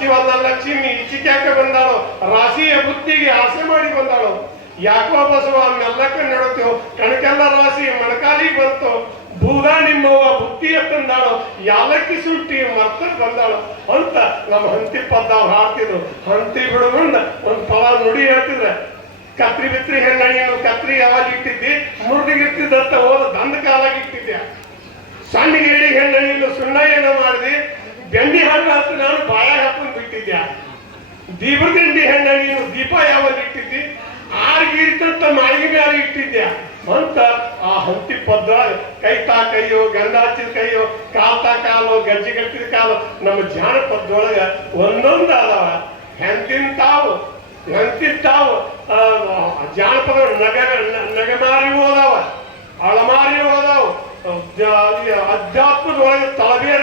ಹಚ್ಚಿವಲ್ಲ ಲಕ್ಷ್ಮಿ ಈಚಿಕ್ಯಾಕೆ ಬಂದಾಳು. ರಾಶಿಯ ಬುತ್ತಿಗೆ ಆಸೆ ಮಾಡಿ ಬಂದಾಳು. ಯಾಕೋ ಬಸವ ಮೆಲ್ಲಕ್ಕ ನಡುತ್ತೇವು ಕಣಕೆಲ್ಲ ರಾಶಿ ಮನಕಾಲಿ ಬಂತು. ಭೂಗ ನಿಮ್ಮವ್ವ ಬುದ್ಧಿಯ ತಂದಾಳು. ಯಾಲಕ್ಕಿ ಸುಟ್ಟಿ ಮರ್ತ ಬಂದಾಳು. ಅಂತ ನಮ್ಮ ಹಂತಿ ಪದ್ದ ಹಾಡ್ತಿದ್ರು. ಹಂತಿ ಬಿಡುಗಂಡ ಒಂದು ಫಲ ನುಡಿ ಹೇಳ್ತಿದ್ರೆ. ಕತ್ರಿ ಬಿತ್ರಿ ಹೆಣ್ಣು ಕತ್ರಿ ಯಾವಾಗ ಇಟ್ಟಿದ್ದಿ? ಮುರಿದಿಗಿಟ್ಟಿದ್ದಂತ ಹೋದ ದಂದ ಕಾಲಾಗಿ ಇಟ್ಟಿದ್ಯಾ? ಸಣ್ಣ ಗಿಡಿ ಹೆಣ್ಣು ಸುಣ್ಣ ಏನೋ ಮಾಡಿದಿ? ಬೆಂಡಿ ಹಣ್ಣು ಅಂತ ನಾನು ಬಾಯಾಗ ಹಾಕೊಂಡು ಬಿಟ್ಟಿದ್ಯಾ ದೀಪದಿಂಡಿ ಹಣ್ಣ ನೀನು ದೀಪ ಯಾವಾಗ ಇಟ್ಟಿದ್ದಿ? ಆರ್ಗಿರ್ತಂತ ಮಾಳಿಗೆ ಮೇಲೆ ಇಟ್ಟಿದ್ಯಾ ಅಂತ ಆ ಹಂತಿ ಪದ್ದ ಕೈ ತಾ ಕೈಯೋ ಗಂಡ ಹಚ್ಚಿದ ಕೈಯೋ ಕಾಲ್ತಾ ಕಾಲು ಗಜ್ಜಿ ಕಟ್ಟಿದ ಕಾಲು ನಮ್ಮ ಜಾನಪದೊಳಗ ಒಂದೊಂದು ಅದಾವ. ಹೆಂತಿನ ತಾವು ಹೆಂತಿನ ತಾವು ಆ, ಜಾನಪದ ನಗ ನಗಮಾರಿ ಅದಾವ ಅಳಮಾರಿ ಹೋದಾವ. ಅಧ್ಯಾತ್ಮದೊಳಗೆ ತಲಬೇರ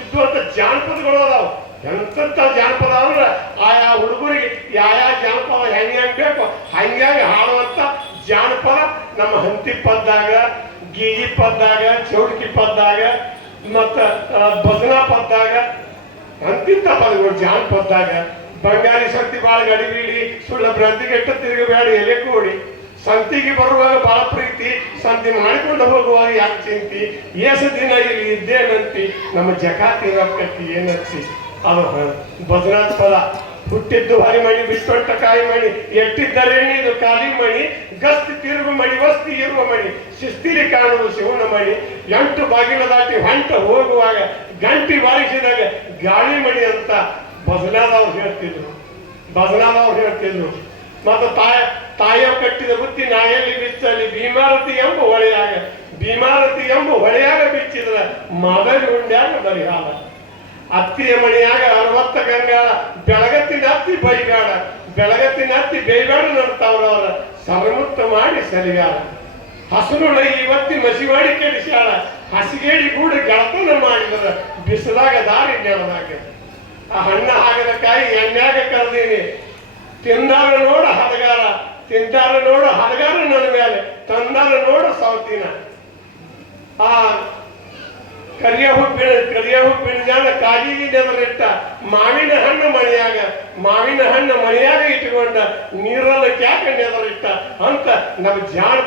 ಇದ್ದುವಂತ ಜಾನಪದಗಳು ಅದಾವ. ಎಂತ ಜಾನಪದ ಅಂದ್ರೆ ಆಯಾ ಹುಡುಗರಿಗೆ ಯಾವ ಜಾನಪದ ಹೆಂಗೆ ಹೆಂಗ್ ಬೇಕು ಹಂಗಾಗಿ ಹಾಡುವಂತ ಜಾನಪದ ನಮ್ಮ ಹಂತಿ ಪದ್ದಾಗ, ಗೀಜಿ ಪದ್ದಾಗ, ಚೌಡ್ಕಿ ಪದ್ದಾಗ, ಮತ್ತ ಭಜನಾ ಪದ್ದಾಗ ಅಂತಿಂತ ಪದಗಳು ಜಾನಪದ್ದಾಗ. ಬಂಗಾರಿ ಶಕ್ತಿ ಬಾಳ ಗಡಿಬಿಡಿ ಸುಳ್ಳ ಭ್ರಾಂತಿಗೆಟ್ಟ ತಿರುಗಬೇಡ, ಎಲೆ ಕೂಡಿ. ಸಂತಿಗೆ ಬರುವಾಗ ಬಹಳ ಪ್ರೀತಿ ಸಂತಿ ಮಾಡಿಕೊಂಡು ಹೋಗುವಾಗ ಯಾಕೆ ಚಿಂತಿ? ಏಸ ದಿನ ಇಲ್ಲಿ ಇದ್ದೇನಂತಿ? ನಮ್ಮ ಜಕಾತಿ ರೊಕ್ಕಕ್ಕೆ ಏನಂತಿ? ಅದು ಭಜನಾಥ್ ಪದ ಹುಟ್ಟಿದ್ದು ಹರಿ ಮಣಿ ಬಿಟ್ಟೊಟ್ಟ ಕಾಯಿ ಮಣಿ. ಎಟ್ಟಿದ್ದರೆ ಕಾಲಿ ಮಣಿ. ಗಸ್ತಿ ತಿರುಗು ಮಣಿ, ವಸ್ತಿ ಇರುವ ಮಣಿ. ಶಿಸ್ತಿರಿ ಕಾಣುವುದು ಶಿವನ ಮಣಿ. ಎಂಟು ಬಾಗಿಲು ದಾಟಿ ಹೊಂಟ ಹೋಗುವಾಗ ಗಂಟಿ ಬಾರಿಸಿದಾಗ ಗಾಳಿ ಮಣಿ ಅಂತ ಬದಲಾದವ್ರು ಹೇಳ್ತಿದ್ರು. ಬದಲಾದವ್ರು ಹೇಳ್ತಿದ್ರು. ಮತ್ತು ತಾಯ ತಾಯ ಕಟ್ಟಿದ ಬುತ್ತಿ ನಾಯಲ್ಲಿ ಬಿಚ್ಚಲಿ, ಭೀಮಾರತಿ ಎಂಬ ಹೊಳೆಯಾಗ, ಭೀಮಾರತಿ ಎಂಬ ಹೊಳೆಯಾಗ ಬಿಚ್ಚಿದ್ರ ಮದರಿ ಉಂಡ್ಯಾಗ ಬರಿಹಾರ ಅತ್ತಿಯ ಮಣಿಯಾಗ ಅರವತ್ತ ಗಂಗಾಳ, ಬೆಳಗತ್ತಿನ ಅತ್ತಿ ಬೈಗಾಡ ಬೆಳಗತ್ತಿನ ಅತ್ತಿ ಬೇಯ್ಗಾಡ ನಡ್ತಾವ್ರವರ ಸರಮುತ್ತ ಮಾಡಿ ಸರಿಗಾರ ಹಸುರುಳ ಇವತ್ತಿ ಮಸಿ ಮಾಡಿ ಕೆಡಿಸ್ಯಾಳ, ಹಸಿಗೇಡಿ ಕೂಡ ಗೆಳತನ ಮಾಡಿದ್ರ ಬಿಸಿದಾಗ ದಾರಿ ನೆಲದಾಗ ಆ ಹಣ್ಣ ಹಾಗದ ಕಾಯಿ ಎಣ್ಣೆಯಾಗ ಕರೆದೀನಿ, ತಿಂದಾಗ ನೋಡ ಹದಗಾರ ತಿಂದಾರ ನೋಡು ಹಡಗಾರ ನನ್ನ ಮೇಲೆ, ತಂದಾರ ನೋಡು ಸಾವ್ತಿನ ಆ ಕರಿಯ ಹುಬ್ಬಿನ ಕರಿಯ ಹುಬ್ಬಿನ ಜಾನ ಕಾಜಿಗೆ ನೆದರಿಟ್ಟ ಮಾವಿನ ಹಣ್ಣು ಮಳೆಯಾಗ, ಮಾವಿನ ಹಣ್ಣು ಮಳೆಯಾಗ ಇಟ್ಟುಕೊಂಡ ನೀರಲ್ಲ ಕ್ಯಾಕ ನೆದರಿಟ್ಟ ಅಂತ ನಮ್ಮ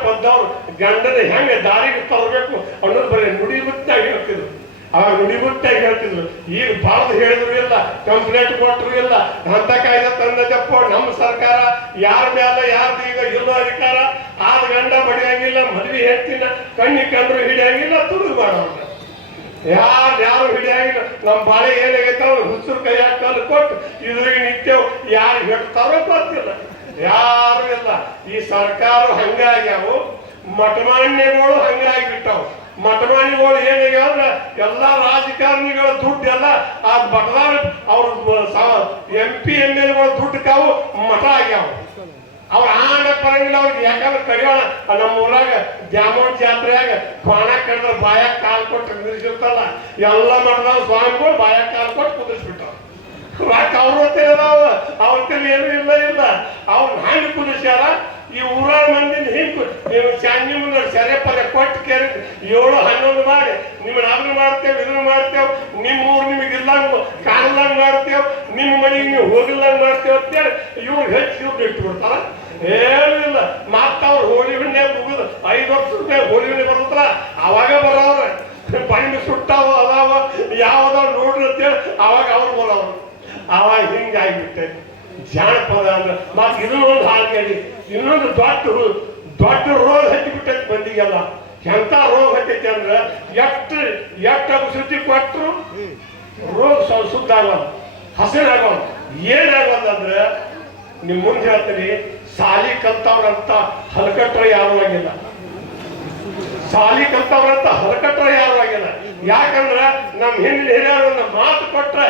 ಪದ್ದವ್ರು ಗಂಡನ ಹೆಂಗೆ ದಾರಿಗೆ ತರಬೇಕು ಅನ್ನೋದು ಬರೀ ನುಡಿ ಮುತ್ತಾಗಿ ಹೇಳ್ತಿದ್ರು. ಅವಾಗ ನುಡಿ ಮುತ್ತಾಗಿ ಹೇಳ್ತಿದ್ರು. ಈಗ ಬಾಳ್ದು ಹೇಳಿದ್ರು ಇಲ್ಲ ಕಂಪ್ಲೇಂಟ್ ಕೊಟ್ಟರು ಇಲ್ಲ. ಅಂತ ಕಾಯ್ದೆ ತಂದದಪ್ಪ ನಮ್ಮ ಸರ್ಕಾರ ಯಾರ ಮೇಲೆ ಯಾರ್ದು ಈಗ ಇಲ್ಲ ಅಧಿಕಾರ? ಆದ ಗಂಡ ಬಡಿಯಂಗಿಲ್ಲ ಮದ್ವೆ ಹೇಳ್ತಿಲ್ಲ ಕಣ್ಣಿ ಕಂಡ್ರು ಹಿಡಿಯಂಗಿಲ್ಲ ತುಳಿದು ಮಾಡೋಣ ಯಾರು ಯಾರು ಹಿಡಿಯಂಗಿಲ್ಲ. ನಮ್ಮ ಬಾಳೆ ಏನಾಗೈತೆ ಅವ್ರು ಹುಚ್ಚರು ಕೈ ಕೊಟ್ಟು ಇದ್ರಿಗೆ ನಿತ್ಯವು ಯಾರು ಹೇಳ್ತಾರೋ ಗೊತ್ತಿಲ್ಲ. ಯಾರು ಇಲ್ಲ. ಈ ಸರ್ಕಾರ ಹಂಗಾಗ್ಯಾವು ಮಠಮಾನ್ಯಗಳು ಹಂಗಾಗಿಬಿಟ್ಟಾವು ಮಠಮಾನ್ಯಗಳು ಏನಾಗ್ಯಾವ ಅಂದ್ರೆ ಎಲ್ಲ ರಾಜಕಾರಣಿಗಳ ದುಡ್ಡು ಎಲ್ಲ ಆ ಬಟ್ಲಾರ ಅವ್ರ ಎಂ ಪಿ ಎಂ ಎಲ್ಗಳ ದುಡ್ಡು ಕಾವು ಮಠ ಆಗ್ಯಾವ. ಅವ್ರ ಆನ ಬರಂಗಿಲ್ಲ ಅವ್ರಿಗೆ. ಯಾಕಂದ್ರೆ ಕಡಿಯೋಣ ನಮ್ಮ ಊರಾಗ ದ್ಯಾಮೋನ್ ಜಾತ್ರೆಯಾಗ ಬಾಣ ಕಡ್ದ ಬಾಯ ಕಾಲ್ ಕೊಟ್ಟು ನಿಲ್ಲಿಸಿರ್ತಲ್ಲ ಎಲ್ಲ ಮಠದ ಸ್ವಾಮಿಗಳು ಬಾಯಾಗ ಕಾಲ್ ಕೊಟ್ಟು ಕುದಿಸ್ಬಿಟ್ಟಾವ ಅವ್ರ ಅವ್ರ ಕೈಲಿ ಏನು ಇಲ್ಲ ಇಲ್ಲ. ಅವ್ರ ಹ್ಯಾಂಗ ಕುದಿಸ್ಯಾರ ಈ ಊರ ಮಂದಿನ ಹಿಂಗ್ ನೀವು ಶಾನ್ಯ ಮುಂದೆ ಸೆರೆ ಪದ ಕೊಟ್ಟು ಕೇರಿ, ಏಳು ಹನ್ನೊಂದು ಮಾಡಿ ನಿಮ್ಮನ್ನ ಅದನ್ನ ಮಾಡ್ತೇವೆ, ಇದನ್ನ ಮಾಡ್ತೇವೆ, ನಿಮ್ಮ ಊರು ನಿಮಗೆ ಇಲ್ಲಂಗ ಕಾಣಲಂಗ್ ಮಾಡ್ತೇವೆ, ನಿಮ್ಮ ಮನೆಗೆ ನೀವು ಹೋಗಿಲ್ಲಂಗ್ ಮಾಡ್ತೇವೆ ಅಂತೇಳಿ ಇವ್ರು ಹೆಚ್ಚು ಇವ್ರು ಇಟ್ಬಿಡ್ತಾರ. ಏನಿಲ್ಲ ಮತ್ತ ಅವ್ರು ಹೋಳಿ ಹುಣ್ಣೆ ಮುಗಿದು ಐದು ವರ್ಷ ರೂಪಾಯಿ ಹೋಳಿ ಹುಣ್ಣೆ ಬರುತ್ತಲ್ಲ, ಅವಾಗ ಬರೋವ್ರ ಬಣ್ಣ ಸುಟ್ಟಾವ, ಅದಾವ ಯಾವ್ದಾವ ನೋಡ್ರಿ ಅಂತೇಳಿ ಅವಾಗ ಅವ್ರು ಬರೋರು. ಅವಾಗ ಹಿಂಗಾಗಿಬಿಟ್ಟೆ ಜಾನಪದ ಅಂದ್ರೆ, ಮತ್ತೆ ಇದನ್ನೊಂದು ಹಾಗೆ ಹೇಳಿ. ಇನ್ನೊಂದು ದೊಡ್ಡ ದೊಡ್ಡ ರೋಗ ಹತ್ತಿಬಿಟ್ಟೈತಿ ಮಂದಿಗೆಲ್ಲ ಎಂತ ರೋಗ ಹತ್ತೈತಿ ಅಂದ್ರೆ ಎಷ್ಟು ಎಷ್ಟು ಔಷಧಿ ಕೊಟ್ಟರು ರೋಗ ಸುದ್ದ ಆಗೋದು ಹಸಿರಾಗೋದು ಏನಾಗೋದು ಅಂದ್ರೆ ನಿಮ್ ಮುಂದೆ ಹೇಳ್ತೀನಿ, ಸಾಲಿ ಕಲ್ತವ್ರಂತ ಹಲಕಟ್ರ ಯಾರು ಆಗಿಲ್ಲ. ಸಾಲಿ ಕಲ್ತವ್ರಂತ ಹಲಕಟ್ರ ಯಾರು ಆಗಿಲ್ಲ. ಯಾಕಂದ್ರ ನಮ್ಮ ಹಿಂದಿನ ಹಿರಿಯರು ಮಾತು ಕೊಟ್ರೆ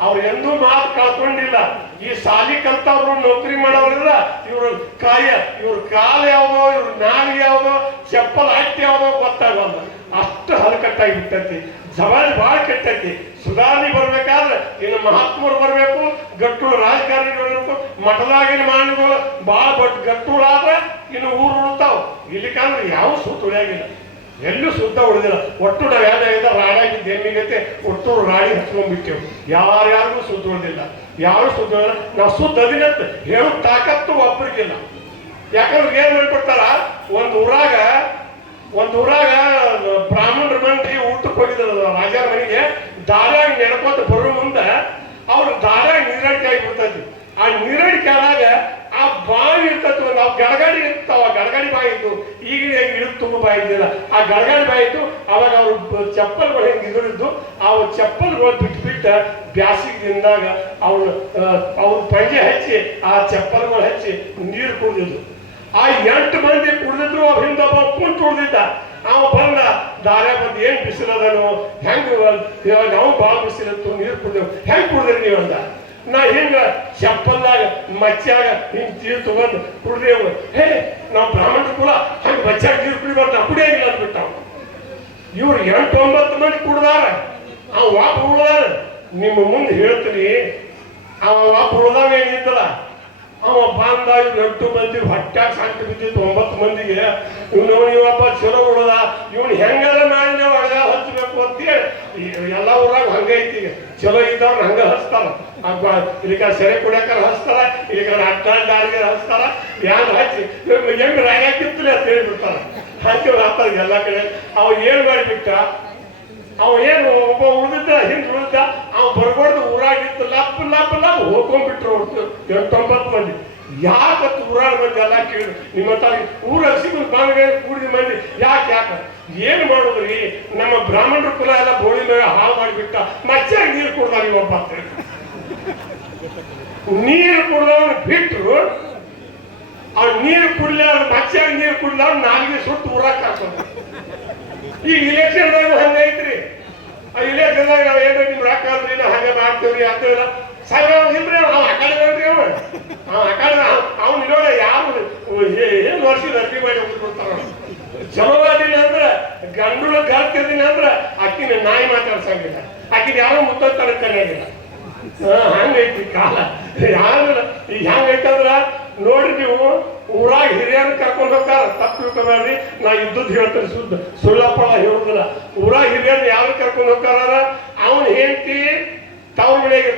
ಅವ್ರು ಎಂದೂ ಮಾತು ಕಳ್ಕೊಂಡಿಲ್ಲ. ಈ ಸಾಲಿ ಕಲ್ತವ್ರು ನೌಕರಿ ಮಾಡೋರಿಲ್ಲ ಇವ್ರ ಕಾಯ, ಇವ್ರ ಕಾಲ ಯಾವ್ದೋ, ಇವ್ರ ನಾಲಿಗೆ ಯಾವ್ದೋ, ಚಪ್ಪಲ್ ಹಟ್ಟಿ ಯಾವ್ದೋ ಗೊತ್ತಾಗಲ್ಲ. ಅಷ್ಟು ಹಲಕಟ್ಟಾಗಿ ಬಿಟ್ಟೈತಿ. ಸಮಾಜ ಬಹಳ ಕೆಟ್ಟೈತಿ. ಸುಧಾರಣೆ ಬರ್ಬೇಕಾದ್ರೆ ಇನ್ನು ಮಹಾತ್ಮರು ಬರ್ಬೇಕು ಗಟ್ಟು ರಾಜಕಾರಣಿ ಬರ್ಬೇಕು ಮಠದಾಗಿನ ಮಾಡಿಗಳು ಬಹಳ ಬಟ್ ಗಟ್ಟುಗಳಾದ್ರೆ ಇನ್ನು ಊರು ಉಳ್ತಾವ. ಇಲ್ಲಿಕಂದ್ರೆ ಯಾವ ಸುತ್ತ ಉಳಿಯಾಗಿಲ್ಲ. ಎಲ್ಲೂ ಶುದ್ಧ ಉಳಿದಿಲ್ಲ. ಒಟ್ಟು ನಾವು ರಾಡಾಗಿ ದೇಮಿಗತೆ ಒಟ್ಟು ರಾಡಿ ಹಚ್ಕೊಂಡ್ಬಿಟ್ಟೆವು ಯಾರ್ಯಾರಿಗೂ ಸುತ್ತೋದಿಲ್ಲ ಯಾರು ಉಳಿದಿಲ್ಲ ನಾವು ಶುದ್ಧ ಅದಿನಂತ ಹೇಳೋ ತಾಕತ್ತು ಒಬ್ಬರಿಗಿಲ್ಲ ಯಾಕಂದ್ರೆ ಏನ್ ಹೇಳ್ಬಿಡ್ತಾರ ಒಂದ್ ಊರಾಗ ಒಂದ್ ಊರಾಗ ಬ್ರಾಹ್ಮಣರ ಮಂತ್ರಿ ಊಟಕ್ಕೆ ಹೋಗಿದ್ರು. ರಾಜರ ಮನೆಗೆ ದಾರ್ಯಾಗ ನೆನಪ ಬರೋ ಮುಂದೆ ಅವ್ರ ದಾರ್ಯಾಗ ನೀರಡಿಕೆ ಆಗಿಬಿಡ್ತೈತಿ ಆ ನೀರಡಿಕೆ ಆದಾಗ ಆ ಬಾವಿ ಇರ್ತದ ನಾವು ಗಡಗಡಿ ಇರ್ತಾವ ಗಡಗಡಿ ಬಾಯಿ ಇತ್ತು ಈಗ ಇಳಿದು ತುಂಬ ಬಾಯಿ ಇದ್ದಿಲ್ಲ. ಆ ಗಡಗಡಿ ಬಾಯಿ ಇತ್ತು ಅವಾಗ ಅವ್ರು ಚಪ್ಪಲ್ಗಳು ಹೆಂಗೆ ಇದ್ರಿದ್ದು ಆ ಚಪ್ಪಲ್ಗಳು ಬಿಟ್ಟು ಬಿಟ್ಟ ಬ್ಯಾಸಿಗೆ ದಿನದಾಗ ಅವ್ರು ಅವ್ರ ಪಂಜೆ ಹಚ್ಚಿ, ಆ ಚಪ್ಪಲ್ಗಳು ಹಚ್ಚಿ ನೀರು ಕುಡಿದ್ರು ಆ ಎಂಟು ಮಂದಿ ಕುಡಿದ್ರು ಅವ್ರ ಹಿಂದೆ ಒಬ್ಬ ಕುಂತು ಅವ ಬಂದ, ದಾರ್ಯಾಗ ಬಂದು, ಏನ್ ಬಿಸಿಲದನು ಹೆಂಗ್ ಇವಾಗ ನಾವು ಭಾಳ ಬಿಸಿಲತ್ತು ನೀರು ಕುಡಿದ್ರು ಹೆಂಗ್ ಕುಡಿದ್ರಿ ನೀವು ನಾ ಹಿಂಗ ಚಪ್ಪಲ್ದಾಗ ಮಚ್ಚಾಗ ಹಿಂಗ್ ನೀರು ತಗೊಂಡು ಕುಡ್ದೇವು ಹೇ, ನಾವು ಬ್ರಾಹ್ಮಣ ಕುಲ, ಹಂಗ ಮಚ್ಚಾಗ ನೀರು ಕುಡಿಬಾರ್ದು, ನಾ ಕುಡಿಯಂಗಿಲ್ಲ ಅಂದ್ಬಿಟ್ಟ. ಇವ್ರು ಎಂಟು ಒಂಬತ್ತು ಮಂದಿ ಕುಡ್ದಾರ. ಆ ವಾಪ ಉಳ್ದಾರ. ನಿಮ್ಮ ಮುಂದೆ ಹೇಳ್ತೀನಿ ಅವ ವಾಪ ಉಳ್ದಾವ ಏನಿದ್ದಲ್ಲ ಅವ ಬಂದ ಇವ್ರು ಎಂಟು ಮಂದಿ ಹೊಟ್ಟಾಗ ಸಾಕು ಬಿದ್ದಿತ್ತು ಒಂಬತ್ತು ಮಂದಿಗೆ. ಇವನು ಇವಪ್ಪ ಚಲೋ ಉಳ್ದ. ಇವನು ಹೆಂಗಾರ ಮಾಡಿ ನಾವು ಅಡಗ ಹಚ್ಚಬೇಕು ಅಂತೇಳಿ ಎಲ್ಲ ಊರಾಗ ಹಂಗೈತಿ ಚಲೋ ಇದ್ದವ್ರು ಹಂಗ ಹಚ್ತಾರ. ಈಗ ಸೆರೆ ಕುಡಿಯಕರ ಹಚ್ತಾರ ಈಗ ಅಟ್ಟಾಂಡಾರಿಗೆ ಹಚ್ತಾರ ಯಾರು ಹಚ್ಚಿ ಹೆಂಗ್ ರಾಗ ಕಿತ್ತಲೆ ಅಂತ ಹೇಳ್ಬಿಡ್ತಾರ. ಹಚ್ಚಿ ಹಾಕ್ತಾರ ಎಲ್ಲ ಕಡೆ, ಅವ ಏನ್ ಮಾಡಿಬಿಟ್ಟ? ಅವ ಏನು, ಒಬ್ಬ ಉಳಿದಿದ್ದ, ಹಿಂದ್ ಉಳಿದ ಅವ ಬರ್ಬಾರ್ದು ಊರಾಗಿತ್ತು, ಲಪ್ ಲಪ್ ಲಪ್ ಹೋಗ್ಕೊಂಡ್ಬಿಟ್ರು ಅವ್ರು ಎಂಟೊಂಬತ್ತು ಮಂದಿ. ಯಾಕತ್ತು ಊರಾಗ ಎಲ್ಲ ಕೇಳಿದ್ರು ನಿಮ್ಮ ತಾಯಿ ಊರ ಸಿಗು ಬಾವಿಗೆ ಕೂಡಿದ ಮಂದಿ, ಯಾಕೆ ಯಾಕೆ? ಏನು ಮಾಡೋದ್ರಿ? ನಮ್ಮ ಬ್ರಾಹ್ಮಣರ ಕುಲ ಎಲ್ಲ ಬೋಳಿ ಮೇಲೆ ಹಾಳು ಮಾಡಿಬಿಟ್ಟ. ಮಚ್ಚ ನೀರು ಕೊಡ್ತಾರೆ ಹೇಳಿ. ನೀರು ಕುಡ್ದವನು ಬಿಟ್ಟು ಆ ನೀರು ಕುಡ್ಲ ಮಚ್ಚಾಗ ನೀರು ಕುಡ್ದವ್ ನಾಲ್ಗೆ ಸುಟ್ಟು ಊರಾಗ ಹಾಕೋದು ಈ ಇಲೆಕ್ಷನ್ದಾಗ ಹಂಗೈತ್ರಿ ಆ ಇಲೆಕ್ಷನ್ದಾಗ ನಾವು ಏನ್ರಿ ನಿಮ್ ರೊಕ್ಕ ಅಂದ್ರಿ ನಾವು ಹಂಗೆ ಮಾಡ್ತೇವ್ರಿ ಅಂತೇಳಿ ಸಾಹೇಬ್ರ ಅವ್ನು ಇಲ್ರಿ ಅವ ಆ ಕಡೆ ನೋಡ್ರಿ ಅವ ಅವ ಆ ಕಡೆ ಅವ್ನು ಇರೋಣ ಯಾರು? ಏನ್ ವರ್ಷದ ಅರ್ಜಿ ಮಾಡಿ ಹೋಗ್ಬಿಡ್ತಾರ ಚಲೋ ಅದಿಲ್ಲ ಅಂದ್ರ ಗಂಡುಳ ಗಲ್ತಿದ್ದೀನಿ ಅಂದ್ರ ಆಕಿನ ನಾಯಿ ಮಾತಾಡ್ಸಂಗಿಲ್ಲ. ಆಕಿನ ಯಾರೋ ತನಕ ಕರೆಯಾಗಿಲ್ಲ ಹಂಗೈತಿ ಕಾಲ. ಯಾರು ಹೆಂಗೈತಂದ್ರ, ನೋಡ್ರಿ ನೀವು, ಊರಾಗ ಹಿರಿಯರು ಕರ್ಕೊಂಡು ಹೋಗ್ತಾರ. ತಪ್ಪು ತಿಳ್ಕೊಬೇಡ್ರಿ. ನಾ ಇದ್ದದ್ದು ಹೇಳ್ತೇನೆ ಸುದ್ದ ಸುಳ್ಳಪ್ಪಳ ಹೇಳುದಿಲ್ಲ. ಊರಾಗ ಹಿರಿಯರು ಯಾರು ಕರ್ಕೊಂಡು ಹೋಗ್ತಾರ ಅವನ ಹೆಂಡತಿ ತವ್ರ ಮನೆಯಾಗ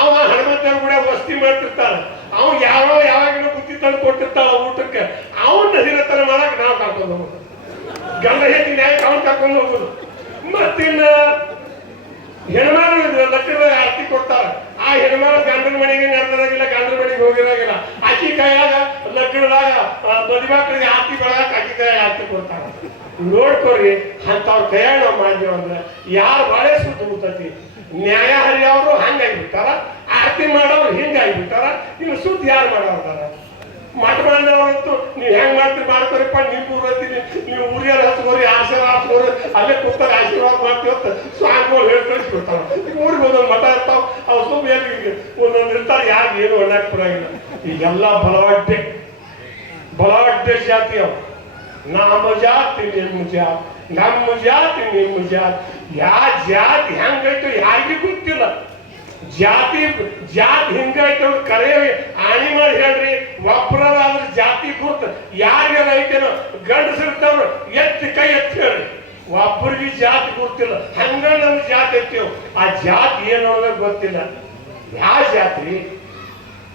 ಅವ ಹನುಮಂತನ ಕೂಡ ವಸ್ತಿ ಮಾಡ್ತಿರ್ತಾಳ. ಅವ ಯಾವ ಯಾವಾಗಿನ ಬುದ್ಧಿ ತಂದು ಕೊಟ್ಟಿರ್ತಾಳ ಊಟಕ್ಕೆ. ಅವನ್ನ ಹಿರತನ ಮಾಡಕ್ ನಾವು ಕರ್ಕೊಂಡು ಹೋಗೋದು. ಗಂಡ ಹೆಂಡತಿ ನ್ಯಾಯ ಅವನ್ ಕರ್ಕೊಂಡು ಹೋಗುದು. ಮತ್ತಿನ್ನ ಹೆಣ್ಮಗಳು ಲಕ್ಕದ ಆರತಿ ಕೊಡ್ತಾರ. ಆ ಹೆಣ್ಮಗಳು ಗಂಡನ ಮನೆಗೆ ನಡೆದಾಗಿಲ್ಲ ಗಂಡನ ಮನೆಗೆ ಹೋಗಿರಾಗಿಲ್ಲ. ಆಕಿ ಕೈಯಾಗ ಲಗ್ನದಾಗ ಮದುಮಕ್ಕಳಿಗೆ ಆರ್ತಿ ಬೆಳಗಾಕ ಆಕಿ ಕೈ ಆರ್ತಿ ಕೊಡ್ತಾರ ನೋಡ್ಕೊರಿ ಅಂತವ್ರ ಕೈಯಾಗ ನಾವು ಮಾಡಿದೇವ ಅಂದ್ರೆ ಯಾರು ಬಾಳೆ ಸುತ್ತ ಮುತ್ತತಿ ನ್ಯಾಯ ಹರಿಯವರು ಹಂಗಾಗಿಬಿಟ್ಟಾರ ಆರ್ತಿ ಮಾಡೋರು ಹಿಂಗಾಗಿಬಿಟ್ಟಾರ ಇನ್ನು ಸುದ್ದಿ ಯಾರು ಮಾಡೋರ್ದಾರ ಮಠ ಬಂದವರಂತೂ ನೀವು ಹೆಂಗ್ ಮಾಡ್ತೀರಿ ಮಾಡ್ಕೊರಿಪ್ಪ, ನೀವು ಊರ್ ಹತ್ತೀನಿ ನೀವು ಊರಿಯಲ್ಲಿ ಹಚ್ಕೋರಿ ಆಶೀರ್ವಾದ ಹಚ್ಕೋರಿ ಅಲ್ಲೇ ಕೂತಾರೆ ಆಶೀರ್ವಾದ ಮಾಡ್ತೀವಿ ಅಂತ ಸ್ವಾಮಿಗಳು ಹೇಳಿ ಕಳಿಸ್ಬಿಡ್ತಾರ. ಊರಿಗೆ ಒಂದೊಂದು ಮಠ ಇರ್ತಾವ ಅವು ಸುಮ್ಮನೆ ಒಂದೊಂದು ಇರ್ತಾರೆ, ಯಾರು ಏನು ಒಳ್ಳಾಕ್ ಬರಂಗಿಲ್ಲ ಈಗೆಲ್ಲ ಬಲವಾಡ್ಡೆ ಬಲವಾಡ್ಡೆ ಜಾತಿ ಅವು ನಮ್ಮ ಜಾತಿ ನಿಮ್ಮ ಜಾತಿ, ನಮ್ಮ ಜಾತಿ ನಿಮ್ಮ ಜಾತಿ. ಯಾ ಜಾತಿ ಹೆಂಗೈತು ಯಾರಿಗೂ ಗೊತ್ತಿಲ್ಲ. ಜಾತಿ ಜಾತಿ ಹಿಂಗೈತೆ ಅಂತ ಕರೆ ಆಣಿ ಮಾಡಿ ಹೇಳ್ರಿ. ಒಬ್ಬರಾದ್ರೆ ಜಾತಿ ಗುರ್ತು ಯಾರಿಗಾರ ಐತೇನೋ ಗಂಡಸಿರ್ತವ್ರು ಎತ್ತಿ ಕೈ ಎತ್ತಿ ಹೇಳ್ರಿ. ಒಬ್ಬರಿಗೆ ಜಾತಿ ಗೊತ್ತಿಲ್ಲ ಹಂಗ ಜಾತಿ ಎತ್ತೀವ್ ಆ ಜಾತಿ ಏನು ಅನ್ನೋದು ಗೊತ್ತಿಲ್ಲ. ಯಾವ ಜಾತಿ?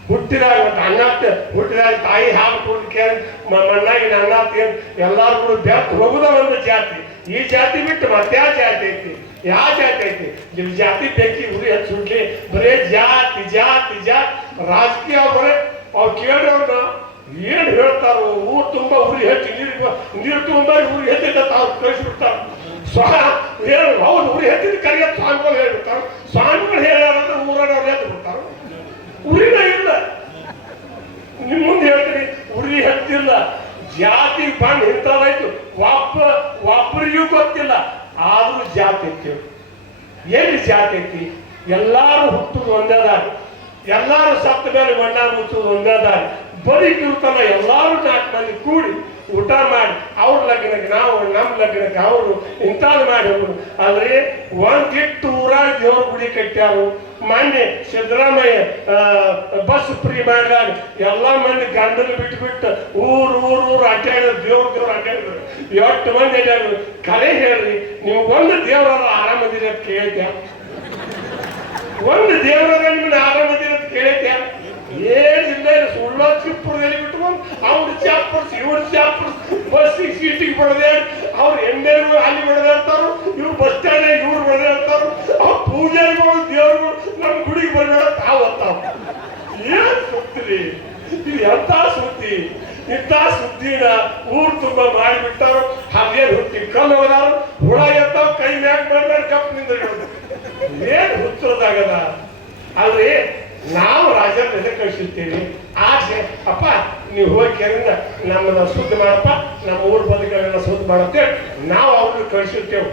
ಹುಟ್ಟಿದಾಗ ಅಣ್ಣಾತ್ ಹುಟ್ಟಿದಾಗ ತಾಯಿ ಹಾಲು ಕೊಡ್ಲಿಕ್ಕೆ ಮಣ್ಣಾಗಿನ ಅನ್ನ ತಿಂದು ಎಲ್ಲಾರು ಕೂಡ ಬೆತ್ತು ಹೋಗುದ ಒಂದು ಜಾತಿ. ಈ ಜಾತಿ ಬಿಟ್ಟು ಮತ್ತೆ ಜಾತಿ ಐತಿ? ಯಾವ ಜಾತಿ ಐತಿ ನಿಮ್ ಜಾತಿ ಬೆಂಕಿ ಉರಿ ಹಚ್ಚಿ ಬರೇ ಜಾತಿ ಜಾತಿ ಜಾತಿ ರಾಜಕೀಯ ಬರೆ ಅವ್ರು ಕೇಳೋರ್ನ ಏನ್ ಹೇಳ್ತಾರೋ ಊರು ತುಂಬಾ ಉರಿ ಹಚ್ಚಿ ನೀರು ನೀರ್ ತುಂಬಾ ಉರಿ ಹಚ್ಚಿದ್ದ ತಾವು ಕಳಿಸ್ಬಿಡ್ತಾರ ಸ್ವಾಮಿ ಏನು ಹೌದು ಉರಿ ಹಚ್ಚಿದ ಕರಿಯ ಸ್ವಾಮಿಗಳು ಹೇಳ್ಬಿಡ್ತಾರ ಸ್ವಾಮಿಗಳು ಹೇಳ್ಯಾರಂದ್ರೆ ಊರವ್ರು ಎದ್ದು ಬಿಡ್ತಾರ ಉರಿನ ಇಲ್ಲ ನಿಮ್ ಮುಂದೆ ಹೇಳ್ತೀನಿ ಉರಿ ಹತ್ತಿಲ್ಲ ಜಾತಿ ಬಣ್ಣ ಇಂಥದಾಯ್ತು ವಾಪ ಒಬ್ಬರಿಗೂ ಗೊತ್ತಿಲ್ಲ ಆದ್ರೂ ಜಾತಿ ಐತಿ. ಎಲ್ಲಿ ಜಾತಿ ಐತಿ? ಎಲ್ಲಾರು ಹುಟ್ಟುದು ಒಂದೇ ದಾರಿ ಎಲ್ಲಾರು ಸತ್ತ ಮೇಲೆ ಮಣ್ಣ ಮುಚ್ಚುದು ಒಂದೇ ದಾರಿ ಬದುಕಿರ್ತಾನ ಎಲ್ಲಾರು ನಾಲ್ಕು ಮಂದಿ ಕೂಡಿ ಊಟ ಮಾಡಿ, ಅವ್ರ ಲಗ್ನಕ್ಕೆ ನಾವು, ನಮ್ಮ ಲಗ್ನಕ್ಕೆ ಅವರು ಇಂಥದ್ದು ಮಾಡಿ ಅವರು ಆದ್ರೆ ಒಂದಿಟ್ಟು ಊರಾಗ ದೇವ್ರ ಗುಡಿ ಕಟ್ಟ್ಯಾರು. ಮೊನ್ನೆ ಸಿದ್ದರಾಮಯ್ಯ ಬಸ್ ಫ್ರೀ ಮಾಡಿದಾಗ ಎಲ್ಲ ಮಂದಿ ಗಂಡನ ಬಿಟ್ಟು ಬಿಟ್ಟು ಊರು ಊರು ಊರು ಅಡ್ಡಾಡಿದ್ರು ದೇವ್ರ ದೇವ್ರು ಅಡ್ಡಾಡಿದ್ರು ಎಷ್ಟು ಮಂದಿ ಅಡ್ಡಾಡಿದ್ರು ಕಲೆ ಹೇಳ್ರಿ ನೀವು ಒಂದು ದೇವರ ಆರಾಮದಿರ ಅಂತ ಕೇಳಿದ್ಯಾ ಒಂದು ದೇವರ ನಿಮ್ಮನ್ನ ಆರಾಮದಿರ ಅಂತ ಏನಿಲ್ಲ ಸುಳ್ಳ ಚಿಪ್ಪುರದಲ್ಲಿ ಬಿಟ್ಕೊಂಡು ಅವ್ರ ಚಾಪರ್ಸ್ ಇವ್ರ ಚಾಪರ್ಸ್ ಬಸ್ಸಿಗೆ ಸೀಟಿಗೆ ಬಡದೆ ಅವ್ರು ಎಣ್ಣೆಗಳು ಅಲ್ಲಿ ಬಡದಾಡ್ತಾರು ಇವ್ರು ಬಸ್ ಸ್ಟ್ಯಾಂಡ್ ಇವ್ರು ಬಡದಾಡ್ತಾರು ಅವ್ರ ಪೂಜಾರಿಗಳು ದೇವ್ರುಗಳು ನಮ್ಮ ಗುಡಿಗೆ ಬರಬೇಡ ತಾವು ಒತ್ತಾವ ಏನ್ ಸುತ್ತಿ ಇದು ಎಂತ ಸುದ್ದಿ ಇಂಥ ಸುದ್ದಿನ ಊರ್ ತುಂಬ ಮಾಡಿಬಿಟ್ಟರು ಹಾಗೆ ಹುಟ್ಟಿ ಕಲ್ಲು ಹೋದಾರು ಹುಳ ಎತ್ತಾವ ಕೈ ಮ್ಯಾಕ್ ಮಾಡ್ಬೇಡ ಕಪ್ನಿಂದ ಏನ್ ಹುಚ್ಚರದಾಗದ ಅಲ್ರಿ ನಾವು ರಾಜನ ಎದಕ್ಕೆ ಕಳಿಸಿರ್ತೀವಿ ಆಸೆ ಅಪ್ಪ ನೀವು ಹೋಗಿ ಕೆರಿಂದ ನಮ್ಮನ್ನ ಶುದ್ಧ ಮಾಡಪ್ಪ ನಮ್ಮ ಊರ್ ಬದುಕನ್ನೆಲ್ಲ ಶುದ್ಧ ಮಾಡತ್ತೆ ನಾವು ಅವ್ರನ್ನ ಕಳಿಸಿರ್ತೇವೆ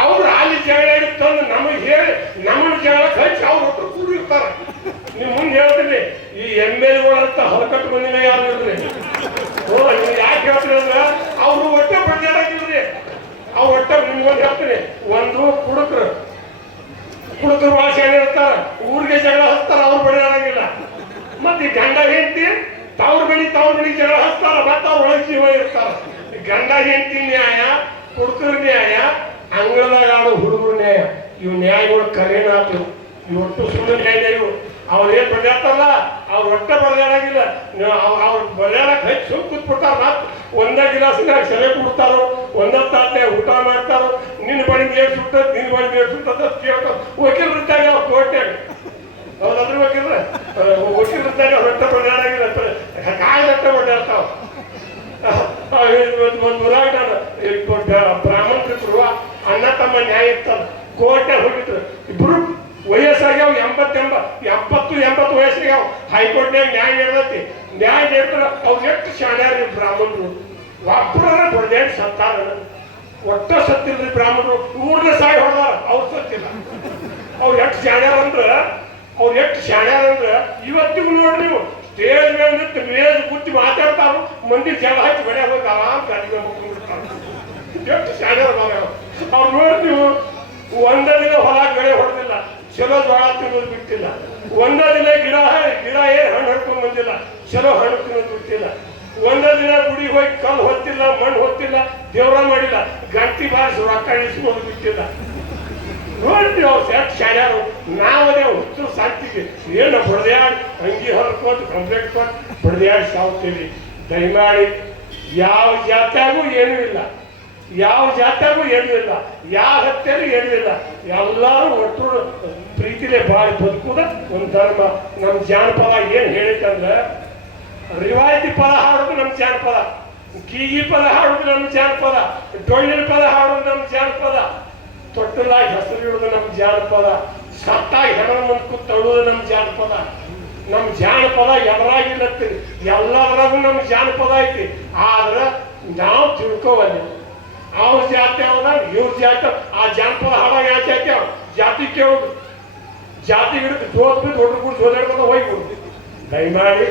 ಅವ್ರು ಅಲ್ಲಿ ಜಗಳ ಹಿಡಿದು ತಂದು ನಮಗೆ ಹೇಳಿ ನಮ್ಮನ್ನ ಜಗಳ ಕಳಿಸಿ ಅವ್ರ ಹತ್ರ ಕೂಡಿರ್ತಾರೆ ನೀವು ಮುಂದೆ ಹೇಳ್ತೀನಿ ಈ ಎಂ ಎಲ್ ಎಗಳಂತ ಹೊಲಕಟ್ಟು ಬಂದಿನ ಯಾರು ಇಲ್ರಿ ಓ ನೀವು ಯಾಕೆ ಹೇಳ್ತೀರಿ ಅಂದ್ರೆ ಅವ್ರು ಒಟ್ಟೆ ಬಡ್ದಾಡಂಗಿಲ್ರಿ ಅವ್ರು ಒಟ್ಟೆ ನಿಮ್ಗೊಂದು ಹೇಳ್ತೀನಿ ಒಂದು ಕುಡುಕರು ಕುಡುಕರು ಭಾಷೆ ಇರ್ತಾರ ಊರಿಗೆ ಜಗಳ ಹಚ್ತಾರ ಅವ್ರು ಬಡಿಯಾಡಂಗಿಲ್ಲ ಮತ್ತೆ ಈ ಗಂಡ ಹೆಂಡತಿ ತವ್ರ ಬಳಿ ತವ್ರ ಬಳಿ ಜಗಳ ಹಚ್ತಾರ ಮತ್ತೆ ಅವ್ರ ಒಳಗೆ ಜೀವ ಇರ್ತಾರ ಈ ಗಂಡ ಹೆಂಡತಿ ನ್ಯಾಯ ಹುಡುಕರ ನ್ಯಾಯ, ಅಂಗಳದಾಗ ಆಡೋ ಹುಡುಗರ ನ್ಯಾಯ. ಇವು ನ್ಯಾಯಗಳು ಕರೇನಾತು ಇವು ಒಟ್ಟು ಸುಳ್ಳು ನ್ಯಾಯ ಇವು ಅವ್ರು ಏನ್ ಬಡಿಯಾಡ್ತಾರಲ್ಲ ಅವ್ರು ಒಟ್ಟೆ ಬಡಿಯಾಡಂಗಿಲ್ಲ ಅವ್ರು ಬಡಿಯಾಡಕ್ ಹೆಚ್ಚು ಸುಮ್ ಕೂತ್ಬಿಡ್ತಾರ ಮತ್ತೆ ಒಂದೇ ಗಿಲಾಸಿನಾಗ ಸೆಲೆ ಕೊಡ್ತಾರೋ, ಒಂದೇ ತಾತೆ ಊಟ ಮಾಡ್ತಾರ ನಿನ್ನ ಬಣಿಗೆ ಏನು ಸುಟ್ಟದ್ ನಿನ್ನ ಬಣ್ಣ ಏನು ಸುಟ್ಟದ ಅಂತ ಕೇಳ್ತಾರ. ವಕೀಲರು ಇದ್ದಾಗ ಅವ್ರು ಕೋರ್ಟ್ಯಾಗ. ಹೌದಾದ್ರೂ ವಕೀಲ್ರ? ವಕೀಲರು ಇದ್ದಾಗ ಅವ್ರು ಒಟ್ಟೆ ಬಡಿಯಾಡಂಗಿಲ್ಲ ಕಾಯಿ ಒಟ್ಟೆ ಬಡಿಯಾಡ್ತಾವ ಒಂದು ಊರಾಗ ನಾನು ಬ್ರಾಹ್ಮಣರು ಅಣ್ಣ ತಮ್ಮ ನ್ಯಾಯ ಇರ್ತದ ಕೋರ್ಟ್ನಾಗ ಹೋಗಿದ್ರು. ಇಬ್ರು ವಯಸ್ಸಾಗ್ಯಾವ, ಎಂಬತ್ತೆಂಬ, ಎಪ್ಪತ್ತು, ಎಂಬತ್ತು ವಯಸ್ಸಾಗ್ಯಾವ. ಹೈಕೋರ್ಟ್ನಾಗ ನ್ಯಾಯ ನೀಡ್ದತಿ. ನ್ಯಾಯ ನೀಡ್ತಾರ ಅವ್ರು ಎಷ್ಟು ಶಾಣ್ಯಾರ ಬ್ರಾಹ್ಮಣರು? ಒಬ್ಬರ ಹೊಡೆದೇಟ್ ಸತ್ತಾರ? ಒಟ್ಟ ಸತ್ತಿಲ್ರಿ ಬ್ರಾಹ್ಮಣರು. ಊರ್ನ ಸಾಯಿ ಹೊಡೆದಾರ. ಅವ್ರು ಸತ್ತಿಲ್ಲ. ಅವ್ರು ಎಷ್ಟು ಶಾಣ್ಯಾರ ಅಂದ್ರ ಅವ್ರು ಎಷ್ಟು ಶಾಣ್ಯಾರ ಅಂದ್ರ ಇವತ್ತಿಗೂ ನೋಡ್ರಿ ನೀವು. ಸ್ಟೇಜ್ ಮೇಲೆ ನಿಂತು ಮೇಜ್ ಕುಟ್ಟಿ ಮಾತಾಡ್ತಾರು ಮಂದಿ ಜಲ ಹಚ್ಚಿ ಬೆಳೆ ಹೋಗಿ ಆರಾಮ್ ಕಡಿಮೆ ಎಷ್ಟು ಶಾಣ್ಯಾರ ಅವ್ರು ನೋಡ್ತೀವಿ ನೀವು ದಿನ ಹೊಲ ಗಡೆ ಹೊಡೆದಿಲ್ಲ, ಚಲೋ ಜೋಳ ತಿನ್ನೋದು ಬಿಟ್ಟಿಲ್ಲ. ಒಂದ ದಿನ ಗಿಡ ಗಿಡ ಏನ್ ಹಣ್ಣು ಹಡ್ಕೊಂಡ್ ಬಂದಿಲ್ಲ, ಚಲೋ ಹಣ್ಣು ತಿನ್ನೋದು ಬಿಟ್ಟಿಲ್ಲ. ಒಂದ ದಿನ ಗುಡಿ ಹೋಗಿ ಕಲ್ಲು ಹೊತ್ತಿಲ್ಲ, ಮಣ್ಣು ಹೊತ್ತಿಲ್ಲ, ದೇವ್ರ ಮಾಡಿಲ್ಲ, ಗಂಟಿ ಬಾರಿಸಿ ರೊಕ್ಕ ಇಳಿಸ್ಕೊಂಡು ಬಿಟ್ಟಿಲ್ಲ. ನೋಡ್ತೀವಿ ಅವ್ರು ಸೆಟ್ ಶಾಣ್ಯಾರು ನಾವದೇ ಹುಟ್ಟು ಸಾಕ್ತೀವಿ. ಏನು ಬಡ್ದ್ಯಾಡಿ ಅಂಗಿ ಹೊರ್ಕೊಟ್ಟು ಕಂಪ್ಲೇಂಟ್ ಕೊಟ್ಟು ಬಡ್ದ್ಯಾಡಿ ಸಾವ್ತೀವಿ ದಯಮಾಡಿ, ಯಾವ ಜಾತ್ಯಾಗೂ ಏನೂ ಇಲ್ಲ. ಯಾವ ಜಾತ್ಯಾಗೂ ಏನೂ ಇಲ್ಲ. ಯಾವ ಹತ್ಯೆಗೂ ಏನೂ ಇಲ್ಲ. ಎಲ್ಲರೂ ಒಟ್ಟು ಪ್ರೀತಿಲೆ ಬಾಳಿ ಬದುಕುದ ಒಂದು ಧರ್ಮ. ನಮ್ಮ ಜಾನಪದ ಏನು ಹೇಳಿತಂದ್ರೆ ರಿವಾಯಿತಿ ಪದ ಹಾಡೋದು ನಮ್ಮ ಜಾನಪದ. ಕೀಗಿ ಪದ ಹಾಡೋದು ನಮ್ಮ ಜಾನಪದ. ಡೊಳ್ಳಿನ ಪದ ಹಾಡೋದು ನಮ್ಮ ಜಾನಪದ. ತೊಟ್ಟಲಾಗಿ ಹೆಸರು ಹಿಡಿದು ನಮ್ಮ ಜಾನಪದ ಸತ್ತಾಗಿ ಹೆಣ ನಂಬಕ್ಕು ತಳ್ಳುವುದು ನಮ್ಮ ಜಾನಪದ ನಮ್ಮ ಜಾನಪದ ಎದರಾಗಿಲ್ಲತ್ತೀರಿ ಎಲ್ಲದರಾಗೂ ನಮ್ಮ ಜಾನಪದ ಐತಿ. ಆದ್ರೆ ನಾವು ತಿಳ್ಕೋವಲ್ಲಿ. ಅವ್ರ ಜಾತಿ ಅವನ ಇವ್ರ ಜಾತಿ ಆ ಜಾನಪದ ಹಾಡಾಗ ಯಾವ ಜಾತಿ ಅವ ಜಾತಿ ಕೇಳೋದು. ಜಾತಿ ಹಿಡಿದು ಜೋತ್ ಬಿದ್ದು ಹೊಡ್ರು ಕೂಡ ಜೋದಾಡ್ಕೊಂಡು ಹೋಗ್ಬಿಡ್ತು ದಯಮಾಡಿ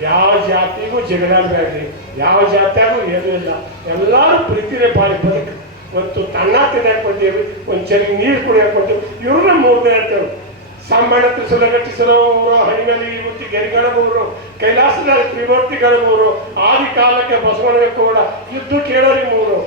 ಯಾವ ಜಾತಿಗೂ ಜಗಳಾಡ್ಬೇಡ್ರಿ ಯಾವ ಜಾತಿಯಾಗೂ ಏನೂ ಇಲ್ಲ. ಎಲ್ಲರೂ ಪ್ರೀತಿನೇ ಬಾಳಿ ಬದುಕು ಮತ್ತು ತನ್ನ ತಿನ್ನಕ್ಕೆ ಬಂದೇವಿ ಒಂದು ಚರಿ ನೀರು ಕುಡಿಯಕ್ಕೆ ಬಂತು ಇವ್ರನ್ನ ಮೂರನೇ ಅಂತೇವೆ ಸಾಮಾನ್ಯ ಸುಲಗಟ್ಟಿಸಲು ಹೈನಲ್ಲಿ ಮೂರ್ತಿ ಗೆರಿಗಳವರು ಕೈಲಾಸದ ತ್ರಿಮೂರ್ತಿಗಳವರು ಆದಿ ಕಾಲಕ್ಕೆ ಬಸವಣ್ಣ ಕೂಡ ಯುದ್ಧ ಕೇಳೋರಿ ಮೂರು.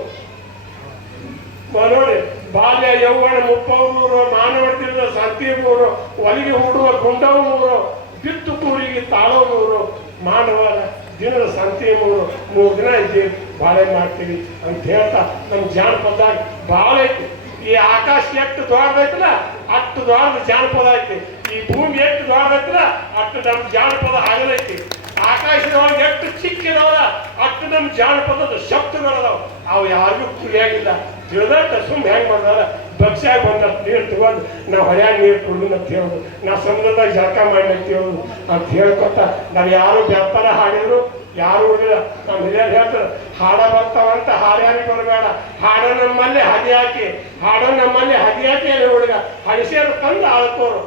ನೋಡಿ, ಬಾಲ್ಯ ಯೌವನ ಮುಪ್ಪವೂರು ಮಾನವರ್ತಿದ ಸಂತೀಮೂರು ಒಲಿಗೆ ಹುಡುವ ಗುಂಡವ ಮೂರು ಬಿತ್ತು ಕೂರಿಗೆ ತಾಳೋ ಮೂರು ಮಾನವರ ದಿನದ ಸಂತೆ ಮೂರು ದಿನ ಇದ್ದೀವಿ. ಬಾಳೆ ಮಾಡ್ತೀವಿ ಅಂತ ಹೇಳ್ತಾ ನಮ್ಮ ಜಾನಪದ ಭಾಳ ಐತಿ. ಈ ಆಕಾಶ ಎಷ್ಟು ದೊಡ್ಡದೈತಲ್ಲ ಅಷ್ಟು ದೊಡ್ಡ ಜಾನಪದ ಐತಿ. ಈ ಭೂಮಿ ಎಷ್ಟು ದೊಡ್ಡದೈತಲ್ಲ ಅಷ್ಟು ನಮ್ಮ ಜಾನಪದ ಆಗಲೈತಿ ಆಕಾಶದೊಳಗೆ ಎಷ್ಟು ಚಿಕ್ಕಿದವಲ್ಲ ಅಷ್ಟು ನಮ್ಮ ಜಾನಪದದ ಶಬ್ದಗಳದಾವ. ಅವು ಯಾರಿಗೂ ಕುರಿಯಾಗಿಲ್ಲ ತಿಳಿದಟ್ಟ ಸುಮ್ಮನೆ ಹೆಂಗ್ ಮಾಡ್ದಾರ? ಬಕ್ಸಾಗ ಬಂದ ನೀರು ತಗೊಂಡು ನಾವು ಹೊಳ್ಯಾಗ ನೀರು ಕುಡಿದು ಅಂತ ಹೇಳೋದು. ನಾ ಸಮುದ್ರದಾಗ ಜಳಕ ಮಾಡಿ ಅಂತ ಹೇಳೋದು. ಅಂತ ಹೇಳ್ಕೊತ ನಾವು ಯಾರು ವ್ಯಾಪಾರ ಹಾಡಿದ್ರು? ಯಾರು ಉಳಿದ ನಮ್ಮ ಹಿರಿಯರು ಹೇಳ್ತಾರೆ, ಹಾಡ ಬರ್ತಾವಂತ ಹಾಡ್ಯಾರಿಗೆ ಬರಬೇಡ. ಹಾಡ ನಮ್ಮಲ್ಲಿ ಹದಿ ಹಾಕಿ. ಹಾಡ ನಮ್ಮಲ್ಲಿ ಹದಿ ಹಾಕಿ ಅಲ್ಲಿ ಹುಡುಗ ಹಡಿಸಿಯರು ತಂದು ಆಳ್ಕೋರು.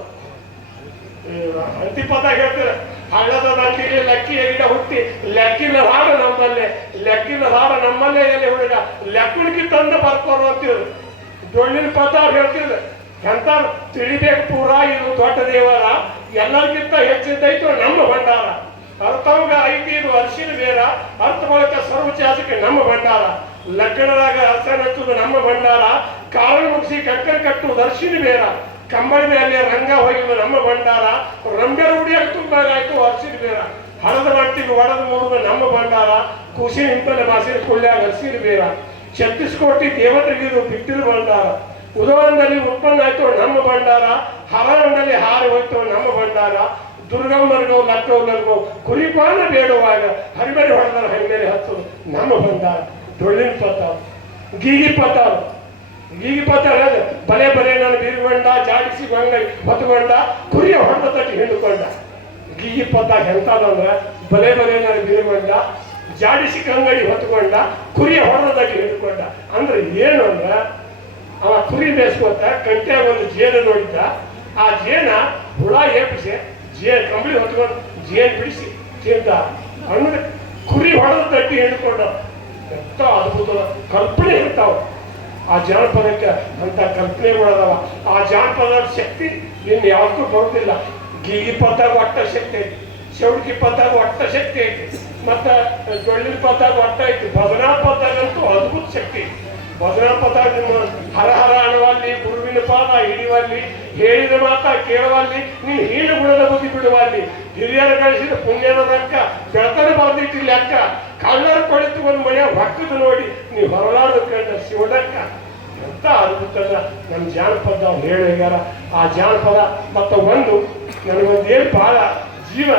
ಅಂತಿಪದ ಹೇಳ್ತಾರೆ ಹಳ್ಳದ ದಂಡಿಗೆ ಲೆಕ್ಕಿ ಎಗಿಡ ಹುಟ್ಟಿ, ಲೆಕ್ಕಿನ ಹಾಡ ನಮ್ಮಲ್ಲೇ, ಲೆಕ್ಕಿನ ಹಾಡ ನಮ್ಮಲ್ಲೇ ಎಲ್ಲಿ ಹುಡುಗ ಲೆಕ್ಕಿ ತಂದು ಬರ್ಕೋರು ಅಂತಿದ್ರು ಡೊಳ್ಳಿನ ಪದ ಹೇಳ್ತಿದ್ರು ಎಂತ ತಿಳಿಬೇಕು ಪೂರ, ಇದು ದೊಡ್ಡ ದೇವರ. ಎಲ್ಲರಿಗಿಂತ ಹೆಚ್ಚಿದ್ದೈತು ನಮ್ಮ ಭಂಡಾರ. ಅರ್ಥವಾಗ ಐತಿ ಇದು ಅರ್ಶಿನ ಬೇರ ಅರ್ಥಗೊಳಕ ಸರ್ವಚಾಸಕ್ಕೆ ನಮ್ಮ ಭಂಡಾರ. ಲಗ್ನದಾಗ ಹಚ್ಚುದು ನಮ್ಮ ಭಂಡಾರ. ಕಾರಣ ಮುಗಿಸಿ ಕಕ್ಕ ಕಟ್ಟುವುದು ಅರ್ಶಿನ ಬೇರ. ಕಂಬಳಿ ಮೇಲೆ ರಂಗ ಹೋಗಿ ನಮ್ಮ ಭಂಡಾರ. ರಂಬೆ ರೂಢಿಯಾಗಿ ಆಯ್ತು ಹರಿಸಿದ ಬೇರ ಹಳದ ಮಾಡ್ತೀವಿ ಹೊರದ ಮೂಡುದು ನಮ್ಮ ಭಂಡಾರ. ಖುಷಿ ಹಿಂಪಲೆ ಮಾಸಿನ ಕುಳ್ಳ್ಯಾಗ ಹಸಿರು ಬೇರ ಛತ್ತೀಸ್ ಕೋಟಿ ದೇವತೆಗಿದು ಬಿಟ್ಟಿರು ಭಂಡಾರ. ಉದವನದಲ್ಲಿ ಉತ್ಪನ್ನ ಆಯ್ತು ನಮ್ಮ ಭಂಡಾರ. ಹರಣದಲ್ಲಿ ಹಾರಿ ಹೋಯ್ತು ನಮ್ಮ ಭಂಡಾರ. ದುರ್ಗಮ್ಮರ್ಗೋ ಲಕ್ಕವ್ರಿಗೋ ಕುರಿಪಾನ ಬೇಡುವಾಗ ಹರಿಬರಿ ಹೊಡೆದ ಹಂಗೇರಿ ಹತ್ತು ನಮ್ಮ ಭಂಡಾರ. ಡೊಳ್ಳಿನ ಪತಾವ್, ಗೀಗಿ ಪತಾವ್. ಪತಾವ್ ಹೇಗೆ ಬಲೆ ಬಲೆ ನಾನು ಬೀರ್ಕೊಂಡ ಜಾಡಿಸಿ ಬಂಗ ಹೊತ್ಕೊಂಡ ಕುರಿಯ ಹೊಂಡ ತಟ್ಟಿ ಹಿಂಡುಕೊಂಡ ಗೀಗಿ ಪತಾವ್ ಎಂತದಂದ್ರ ಬಲೆ ಬಲೆ ನಾನು ಬೀರ್ಕೊಂಡ ಜಾಡಿಸಿ ಕಂಗಡಿ ಹೊತ್ಕೊಂಡ ಕುರಿಯ ಹೊಡೆದ ತಟ್ಟಿ ಹಿಂಡುಕೊಂಡ ಅಂದ್ರೆ ಏನು ಅಂದ್ರ, ಅವ ಕುರಿ ಬೇಸ್ಕೊತ ಕಂಟೆ ಒಂದು ಜೇನು ನೋಡಿದ್ದ. ಆ ಜೇನ ಹುಳ ಏಪಿಸಿ ಜೇನ್ ಕಂಬಳಿ ಹೊತ್ಕೊಂಡು ಜೇನ್ ಬಿಡಿಸಿ ತಿಂದ. ಅಂದ್ರೆ ಕುರಿ ಹೊಡೆದ ತಟ್ಟಿ ಹಿಡ್ಕೊಂಡ ಎಂತ ಅದ್ಭುತ ಕಲ್ಪನೆ ಇರ್ತಾವ ಆ ಜಾನಪದಕ್ಕೆ ಅಂತ ಕಲ್ಪನೆಗಳದಾವ ಆ ಜಾನಪದ ಶಕ್ತಿ ನಿನ್ನ ಯಾವತ್ತೂ ಬರುದಿಲ್ಲ. ಗೀಗಿ ಒಟ್ಟ ಶಕ್ತಿ ಐತಿ ಶೌಡ್ಕಿ ಒಟ್ಟ ಶಕ್ತಿ ಐತಿ, ಮತ್ತ ಜೊಳ್ಳಿನ ಪತ್ತಾಗ ಒಟ್ಟ ಐತಿ ಭಜನಾ ಅದ್ಭುತ ಶಕ್ತಿ ಐತಿ. ಭಜನಾ ನಿಮ್ಮ ಹರ ಹರ ಅಣವಲ್ಲಿ ಗುರುವಿನ ಪಾದ ಹಿಡಿವಲ್ಲಿ, ಹೇಳಿದ ಮಾತ ಕೇಳುವಲ್ಲಿ, ನೀನ್ ಹೀನ ಗುಣದ ಬುದ್ಧಿ ಬಿಡುವಲ್ಲಿ, ಹಿರಿಯರು ಕಳಿಸಿದ ಪುಣ್ಯದ ಲೆಕ್ಕ ಬೆಳತನ ಬರ್ದಿಟ್ಟು ಲೆಕ್ಕ ಕಳ್ಳರ ಕೊಳಿತು ಒಂದು ಮನೆಯ ಹೊಕ್ಕದು ನೋಡಿ ನೀವು ಹೊರಲಾರ್ದು ಕಂಡ ಶಿವಡಕ್ಕ ಎಂತ ಅದ್ಭುತನ. ನಮ್ಮ ಜಾನಪದ ಅವ್ರು ಹೇಳಿದಾರ ಆ ಜಾನಪದ ಮತ್ತು ಒಂದು ನನಗೊಂದೇನು ಭಾಳ ಜೀವ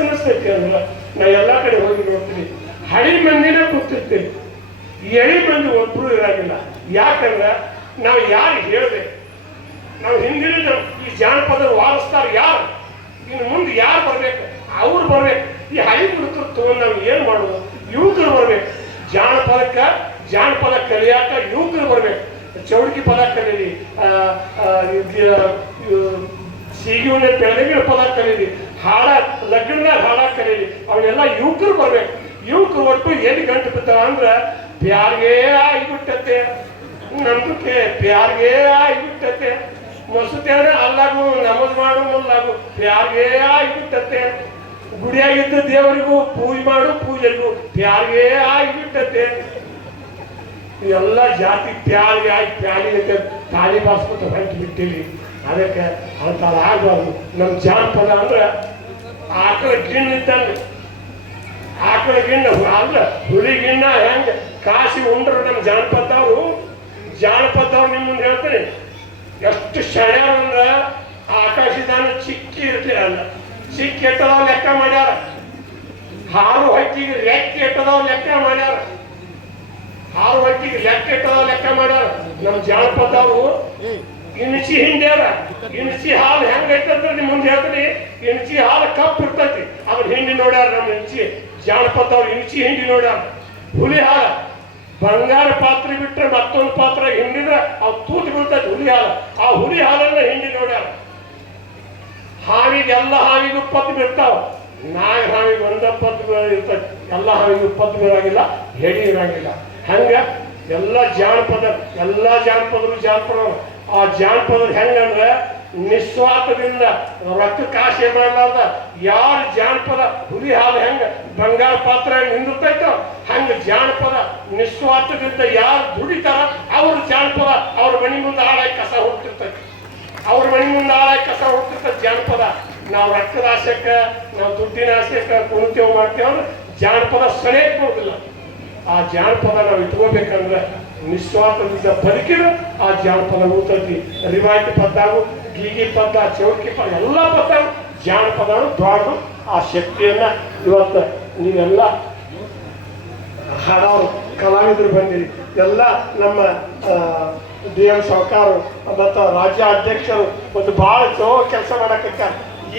ಅನಿಸ್ತೈತಿ ಅಂದ್ರೆ ನಾ ಎಲ್ಲ ಕಡೆ ಹೋಗಿ ನೋಡ್ತೀನಿ. ಹಳಿ ಮಂದಿನೇ ಕೂತಿರ್ತೀವಿ ಎಳಿ ಮಂದಿ ಒಬ್ಬರು ಇರಾಗಿಲ್ಲ. ಯಾಕಂದ್ರೆ ನಾವು ಯಾರು ಹೇಳ್ಬೇಕು? ನಾವು ಹಿಂದಿನ ಈ ಜಾನಪದ ವಾರಿಸ್ತಾರ ಯಾರು? ಇನ್ನು ಮುಂದೆ ಯಾರು ಬರ್ಬೇಕು? ಅವ್ರು ಬರ್ಬೇಕು. ಈ ಹೈ ತಗೊಂಡು ನಾವು ಏನು ಮಾಡೋದು? ಯುವಕರು ಬರಬೇಕು. ಜಾನಪದಕ್ಕ, ಜಾನಪದ ಕಲಿಯಾಕ ಯುವಕರು ಬರಬೇಕು. ಚೌಡಿಕಿ ಪದ ಕಲೀರಿ ಸೀಗಿವನ್ನ ಬೆಳಗಿನ ಪದ ಕಲೀರಿ, ಹಾಡ ಲಗ್ನದಾಗ ಹಾಡ ಕಲೀರಿ ಅವನ್ನೆಲ್ಲ ಯುವಕರು ಬರ್ಬೇಕು. ಯುವಕರು ಒಟ್ಟು ಎಲ್ಲಿ ಗಂಟು ಬಿದ್ದಾವ ಅಂದ್ರೆ, ಪ್ಯಾರ್ಗೆ ಆಗಿಬಿಟ್ಟತೆ ನಂಬಿಕೆ ಪ್ಯಾರ್ಗೆ ಆಗಿಬಿಟ್ಟತೆ ಅಂದ್ರೆ ಅಲ್ಲಾಗು ನಮಸ್ ಮಾಡು, ಮುಲ್ಲಾಗು, ಪ್ಯಾರ್ಗೆ ಆಗಿಬಿಟ್ಟತೆ ಗುಡಿಯಾಗಿದ್ದ ದೇವರಿಗೂ ಪೂಜೆ ಮಾಡು, ಪೂಜೆಗೂ ಪ್ಯಾರ್ಗೆ ಆಗಿಬಿಟ್ಟತೆ. ಎಲ್ಲ ಜಾತಿ ಪ್ಯಾಲಿಗೆ ಆಗಿ ಪ್ಯಾಲಿ ತಾಲಿ ಬಾಸ್ಕೊತ ಹೊಂಟು ಬಿಟ್ಟಿವಿ ಅದಕ್ಕೆ ಅಂತ ಆಗಬಾರ್ದು. ನಮ್ಮ ಜಾನಪದ ಅಂದ್ರೆ ಆಕಳ ಗಿಣ್ಣ ಇದ್ದಂಗೆ. ಆಕಳ ಗಿಣ್ಣ ಅಂದ್ರೆ ಹುಲಿ ಗಿಣ್ಣ ಹೆಂಗೆ? ಕಾಸಿ ಉಂಡ್ರು ನಮ್ಮ ಜಾನಪದವ್ರು ಜಾನಪದವ್ರು ನಿಮ್ಮ ಹೇಳ್ತೀನಿ. ಎಷ್ಟು ಶಣ್ಯಾರ ಅಂದ್ರೆ ಆಕಾಶದಾನ ಚಿಕ್ಕಿ ಇರ್ತೀರಲ್ಲ. ಚಿಕ್ಕಿ ಎಟ್ಟದವ್ ಲೆಕ್ಕ ಮಾಡ್ಯಾರ. ಹಾಲು ಹಕ್ಕಿಗೆ ಲೆಕ್ಕ ಎಟ್ಟದವ್ ಲೆಕ್ಕ ಮಾಡ್ಯಾರ. ಹಾಲು ಹಕ್ಕಿಗೆ ಲೆಕ್ಕ ಎಟ್ಟದವ್ ಲೆಕ್ಕ ಮಾಡ್ಯಾರ. ನಮ್ಮ ಜಾನಪದವು ಇಣಸಿ ಹಿಂಡ್ಯಾರ. ಇಣಸಿ ಹಾಲು ಹೆಂಗೈತಂತ ನಿಮ್ ಮುಂದೆ ಹೇಳ್ತೀನಿ. ಇಣಸಿ ಹಾಲು ಕಪ್ಪು ಇರ್ತೈತಿ. ಅದ್ರ ಹಿಂಡಿ ನೋಡ್ಯಾರ ನಮ್ಮ ಇಣಸಿ ಜಾನಪದವ್ರು ಇಣಸಿ ಹಿಂಡಿ ನೋಡ್ಯಾರ. ಹುಲಿ ಹಾಲ. ಬಂಗಾರ ಪಾತ್ರೆ ಬಿಟ್ರೆ ಮತ್ತೊಂದು ಪಾತ್ರೆ ಹಿಂಡಿದ್ರೆ ಅವ್ ತೂತು ಬೀಳ್ತೈತಿ ಹುಲಿ ಹಾಲು. ಆ ಹುಲಿ ಹಾಲನ್ನ ಹಿಂಡಿ ನೋಡ್ಯಾರ. ಹಾವಿಗೆ ಎಲ್ಲ ಹಾವಿಗೆ ಉಪ್ಪತ್ತು ಬಿಡ್ತಾವ. ನಾಯಿ ಹಾವಿಗೆ ಒಂದ ಪತ್ತು ಇರ್ತೈತಿ ಎಲ್ಲ ಹಾವಿಗೆ ಉಪ್ಪತ್ತು ಬೀಳಾಗಿಲ್ಲ ಹೆಡಿ ಇರಂಗಿಲ್ಲ. ಹಂಗ ಎಲ್ಲ ಜಾನಪದ ಎಲ್ಲ ಜಾನಪದರು ಜಾನಪದ ಆ ಜಾನಪದ ಹೆಂಗಂದ್ರೆ ನಿಸ್ವಾರ್ಥದಿಂದ ರೊಕ್ಕ ಕಾಸೆ ಮಾಡಲಾರ್ದ ಯಾರು ಜಾನಪದ ಹುಲಿ ಹಾಲು ಹೆಂಗ ಬಂಗಾರ ಪಾತ್ರ ನಿಂದಿರ್ತೈತೋ ಹಂಗ ಜಾನಪದ ನಿಸ್ವಾರ್ಥದಿಂದ ಯಾರು ದುಡಿತಾರ ಅವ್ರ ಜಾನಪದ ಅವ್ರ ಮನೆ ಮುಂದೆ ಹಾಳಾಗಿ ಕಸ ಹೋಗ್ತಿರ್ತೈತಿ ಅವ್ರ ಮನೆ ಮುಂದೆ ಆಳ ಕಸ ಹುಡ್ತಿರ್ತ ಜಾನಪದ. ನಾವು ರಕ್ತದ ಆಸೆಕ್ಕ ನಾವು ದುಡ್ಡಿನ ಆಸೆಕ್ಕ ಕುಣಿತೇವ್ ಮಾಡ್ತೇವೆ ಜಾನಪದ ಸರಿಯಾಗಿ ಬರೋದಿಲ್ಲ. ಆ ಜಾನಪದ ನಾವು ಇಟ್ಕೋಬೇಕಂದ್ರೆ ನಿಸ್ವಾರ್ಥದಿಂದ ಬದುಕಿದ್ರೆ ಆ ಜಾನಪದ ಉಳ್ತೈತಿ ರಿವಾಯಿತಿ ಪದ್ದಾಗು, ಗೀಗಿ ಪದ ಚೌಕಿ ಪದ ಎಲ್ಲ ಪದ ಜಾನಪದ ದೊಡ್ಡ ಆ ಶಕ್ತಿಯನ್ನ ಇವತ್ತು ನೀವೆಲ್ಲ ಹಾಡೋರು, ಕಲಾವಿದರು ಬಂದಿರಿ. ಎಲ್ಲ ನಮ್ಮ ಡಿ ಎಂ ಸರ್ಕಾರ ಮತ್ತು ರಾಜ್ಯ ಅಧ್ಯಕ್ಷರು ಒಂದು ಭಾಳ ಜೋ ಕೆಲಸ ಮಾಡಕತ್ತಾರ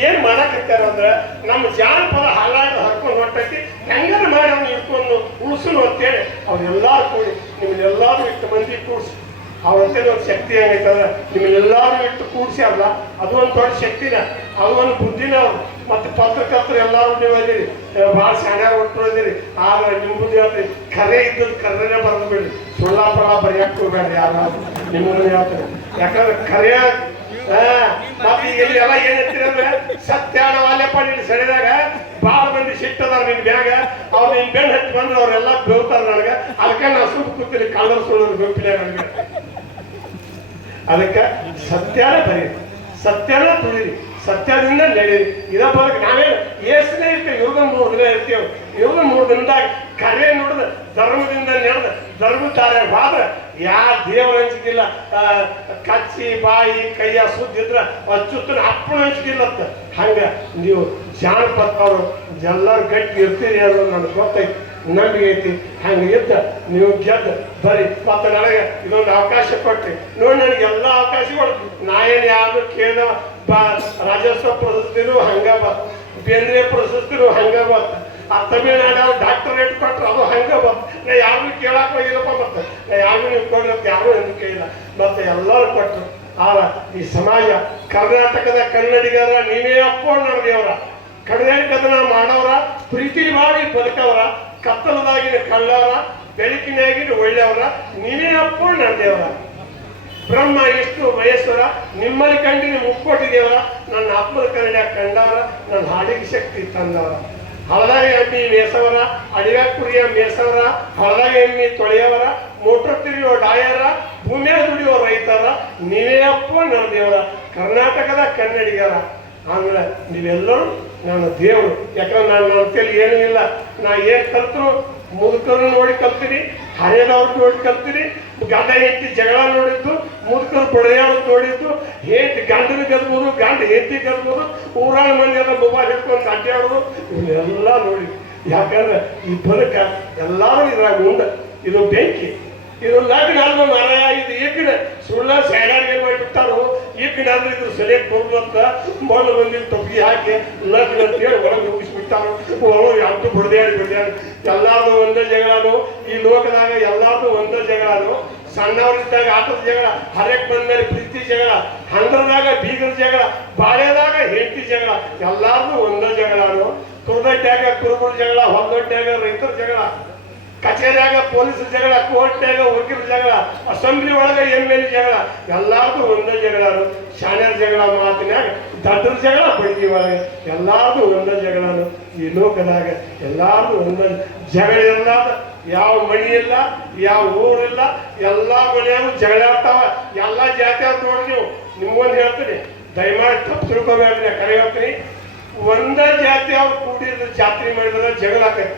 ಏನ್ ಮಾಡಕತ್ತಾರ ಅಂದ್ರೆ ನಮ್ಮ ಜಾನಪದ ಹಾಲಾಟ ಹರ್ಕೊಂಡು ಹೊಟ್ಟೈತಿ ಹೆಂಗಾರ ಮಾಡಿ ಅವ್ನ ಇಟ್ಕೊಂಡು ಉಳಿಸಲು ಅಂತೇಳಿ ಅವ್ರೆಲ್ಲಾರು ಕೂಡಿ ನಿಮ್ಮನ್ನೆಲ್ಲಾರು ಇಟ್ಟು ಮಂದಿ ಕೂಡಿಸಿ. ಅವ್ರಂತೇಳಿ ಒಂದು ಶಕ್ತಿ ಹೆಂಗೈತಂದ್ರೆ ನಿಮ್ಮನ್ನೆಲ್ಲಾರು ಇಟ್ಟು ಕೂಡಿಸ್ಯಾರಲ್ಲ ಅದು ಒಂದು ದೊಡ್ಡ ಶಕ್ತಿನ ಅದು ಒಂದು ಬುದ್ಧಿನ ಮತ್ತು ಪತ್ರಕರ್ತರು ಎಲ್ಲರೂ ನೀವು ಅದೀರಿ ಭಾಳ ಶಾಣ್ಯಾರ ಒಟ್ಟರು ಅದೀರಿ. ಆದ್ರೆ ಬುದ್ಧಿ ಹೇಳ್ತೀರಿ, ಕರೆ ಇದ್ದದ್ದು ಕರೆನೇ ಬರೆದು ಬಿಡಿ ಸುಳ್ಳಾಪಳ ಬರೆಯಕ್ಕೆ ಹೋಗ್ಬೇಡ್ರಿ ಯಾರಾದ್ರು ನಿಮ್ಮನ್ನು ಹೇಳ್ತೀನಿ ಯಾಕಂದ್ರೆ ಕರೆಯ ಮತ್ತೆ ಈಗ ಇಲ್ಲಿ ಎಲ್ಲ ಏನ್ ಹೇಳ್ತೀರಿ ಅಂದ್ರೆ ಸತ್ಯಾಣ ಸರಿದಾಗ ಭಾಳ ಮಂದಿ ಸಿಟ್ಟದಾರ ನಿನ್ ಬ್ಯಾಗ ಅವ್ರು ನಿನ್ ಬೆನ್ನು ಹಚ್ಚಿ ಬಂದ್ರೆ ಅವರೆಲ್ಲ ಬೇವ್ತಾರ ನನಗೆ. ಅದಕ್ಕೆ ನಾ ಸುಟ್ಟು ಕೂತೀನಿ ಬೆಂಪಿಲ್ಲ ನನಗೆ. ಅದಕ್ಕೆ ಸತ್ಯನ ತುಳಿರಿ. ಸತ್ಯದಿಂದ ನಡೆ. ಇದ ನಾವೇನು ಏಸನೇ ಇರ್ತೇವೆ ಯೋಗ ಮೂರು ದಿನ ಇರ್ತೇವೆ. ಯೋಗ ಮೂರು ದಿನದಾಗ ಕರೆ ನೋಡಿದ, ಧರ್ಮದಿಂದ ನಡೆದ ಧರ್ಮತಾರೆ ಬಾದ್ರ ಯಾ ದೇವರ ಹಂಚಿಕಿಲ್ಲ ಕಚ್ಚಿ, ಬಾಯಿ, ಕೈಯ ಸುದ್ದಿದ್ರ ಅಚ್ಚುತ್ತನ ಅಪ್ಪನ ಹಂಚಿಕಿಲ್ಲತ್ತ ಹಂಗ ನೀವು ಜಾನಪದವರು ಎಲ್ಲರೂ ಗಟ್ಟಿ ಇರ್ತೀರಿ ಅನ್ನೋದು ನನಗೆ ಗೊತ್ತೈತಿ, ನಂಬಿಕೆ ಐತಿ. ಹಂಗೆ ಇದ್ದ ನೀವು ಗೆದ್ದ, ಬರೀ ಮತ್ತೆ ನನಗೆ ಇದೊಂದು ಅವಕಾಶ ಕೊಟ್ಟೆ ನೋಡಿ, ನನಗೆ ಎಲ್ಲ ಅವಕಾಶಗಳು. ನಾ ಏನು ಯಾರು ಕೇಳಿದ ಬಾ ರಾಜ್ಯೋತ್ಸವ ಪ್ರಶಸ್ತಿನೂ ಹಂಗ ಬತ್ ಬೇಂದ್ರೆ ಪ್ರಶಸ್ತಿನೂ ಹಂಗ ಬತ್ ಆ ತಮಿಳ್ನಾಡು ಡಾಕ್ಟರೇಟ್ ಕೊಟ್ರು ಅದು ಹಂಗ ಬತ್ ನಾ ಯಾರು ಕೇಳಾಕ ಹೋಗಿಲ್ಲಪ್ಪ ಮತ್ತೆ. ನಾ ಯಾರು ನೀವು ಕೊಡ್ರಿ ಯಾರು ಎಂದು ಕೇಳಿಲ್ಲ ಮತ್ತೆ ಎಲ್ಲರೂ ಕೊಟ್ಟರು ಆಗ ಈ ಸಮಾಜ, ಕರ್ನಾಟಕದ ಕನ್ನಡಿಗರ ನೀವೇ ಅಪ್ಪೋಣ್ ನಡೆದೇವ್ರ ಕನ್ನಡಿಗದನ ಮಾಡವ್ರ ಪ್ರೀತಿ ಮಾಡಿ ಬದುಕವ್ರ, ಕತ್ತಲದಾಗಿನ ಕಳ್ಳವರ, ಬೆಳಕಿನಾಗಿನ ಒಳ್ಳೆಯವರ, ನೀನೇ ಅಪ್ಪೋಣ್ ನಡೆದೇವ್ರ ಬ್ರಹ್ಮ ಎಷ್ಟು ಮಹೇಶ್ವರ, ನಿಮ್ಮಲ್ಲಿ ಕಂಡಿನ ಮುಕ್ಕೋಟಿ ದೇವರ ನನ್ನ ಅಪ್ಪದ ಕನ್ನಡ ಕಂಡಾರ, ನನ್ನ ಹಾಡಿಗೆ ಶಕ್ತಿ ತಂದವರ. ಹೊಲದಾಗ ಎಮ್ಮಿ ಮೇಸವರ ಅಡಿಗ ಕುರಿಯ ಮೇಸವರ ಹೊಲದಾಗ ಎಮ್ಮಿ ತೊಳೆಯವರ, ಮೋಟ್ರ್ ತಿರುಗುವ ಡಾಯರ, ಭೂಮಿಯ ದುಡಿಯುವ ರೈತರ, ನೀವೇ ಅಪ್ಪ ನನ್ನ ದೇವರ, ಕರ್ನಾಟಕದ ಕನ್ನಡಿಗರ. ಆಮೇಲೆ ನೀವೆಲ್ಲರೂ ನನ್ನ ದೇವರು. ಯಾಕಂದ್ರೆ ನಾನು ನನ್ನ ತಲೆ ಏನೂ ಇಲ್ಲ. ನಾ ಏನು ಕಲ್ತರು ಮುದುಕರು ನೋಡಿ ಕಲ್ತೀನಿ. ಹರಿಯದವ್ರು ನೋಡಿ ಕಲ್ತೀನಿ, ಗಂಡ ಹೆಂಡತಿ ಜಗಳ ನೋಡಿದ್ದು, ಮುದುಕರು ಬಡಿಯೋದು ನೋಡಿದ್ದು, ಹೆಂಡತಿ ಗಂಡನ ಕಲ್ಬೋದು, ಗಂಡ ಹೆಂಡತಿ ಕಲ್ಬೋದು ಊರಾಳ ಮಂದಿ ಎಲ್ಲ ಮೊಬೈಲ್ ಹಿಡ್ಕೊಂಡು ಅಡ್ಡಾಡೋದು ಇವನ್ನೆಲ್ಲ ನೋಡಿ. ಯಾಕಂದ್ರೆ ಈ ಬದುಕ ಎಲ್ಲರೂ ಇದ್ರಾಗ ಉಂಡ ಇದು ಬೆಂಕಿ. ಇದು ಲಗ್ನ ಮಾರಾಯ ಇದು ಏಕಡೆ ಸುಳ್ಳ ಸೈಡಾಗಿ ಮಾಡಿಬಿಟ್ಟಾರು ಕಡೆ ಅಂದ್ರೆ ಇದ್ರ ಸರಿಯಾಗಿ ಬರುದು ಅಂತ ಮೊದಲು ಬಂದಿ ತೊಗಿ ಹಾಕಿ ಲಗ್ ಅಂತ ಹೇಳಿ ಒಳಗೆ ಮುಗಿಸ್ಬಿಟ್ಟಾರು ಒಳಗೆ ಅಂತೂ ಬಡ್ದಾಡಿ ಬಡ್ದಾಡಿ ಎಲ್ಲಾರು ಒಂದೇ ಜಗಳನು ಈ ಲೋಕದಾಗ ಎಲ್ಲಾರು ಒಂದೇ ಜಗಳನು ಸಣ್ಣವರಿದ್ದಾಗ ಆಟದ ಜಗಳ, ಹರಕ್ ಬಂದ್ಮೇಲೆ ಪ್ರೀತಿ ಜಗಳ ಹಂಡ್ರದಾಗ ಬೀಗರ ಜಗಳ ಬಾಳೆದಾಗ ಹೆಂಡತಿ ಜಗಳ ಎಲ್ಲಾರು ಒಂದೇ ಜಗಳನು ಕುರ್ದಟ್ಟ್ಯಾಗ ಕುರುಬರ ಜಗಳ ಹೊಲದೊಟ್ಟ್ಯಾಗ ರೈತರ ಜಗಳ ಕಚೇರಿಯಾಗ ಪೊಲೀಸ್ ಜಗಳ, ಕೋರ್ಟ್ನಾಗ ವಕೀಲ ಜಗಳ, ಅಸೆಂಬ್ಲಿ ಒಳಗ ಎಂ ಎಲ್ ಜಗಳ, ಎಲ್ಲಾರ್ದು ಒಂದೇ ಜಗಳ ಶಾಣ್ಯರ ಜಗಳ ಮಾತಿನಾಗ ದಡ್ಡರ ಜಗಳ, ಬಡಗಿ ಒಳಗೆ ಎಲ್ಲಾರ್ದು ಒಂದೇ ಜಗಳನು ಈ ಲೋಕದಾಗ ಎಲ್ಲಾರ್ದು ಒಂದೇ ಜಗಳ ಇಲ್ಲ ಯಾವ ಮಣಿ ಇಲ್ಲ, ಯಾವ ಊರಿಲ್ಲ ಎಲ್ಲ ಮನೆಯಾಗೂ ಜಗಳ ಆಗ್ತಾವ ಎಲ್ಲಾ ಅಂತ ನೋಡಿ ನೀವು. ನಿಮ್ಗೊಂದು ಹೇಳ್ತೀನಿ. ದಯಮಾಡಿ ತಪ್ಪು ತಿಳ್ಕೊಬೇಡ್ರಿ. ಕರೆ ಹೇಳ್ತೀನಿ. ಒಂದೇ ಜಾತಿಯವ್ರು ಕೂಡಿದ್ರೆ ಜಾತ್ರೆ ಮಾಡಿದ್ರೆ ಜಗಳ ಆಕೈತಿ.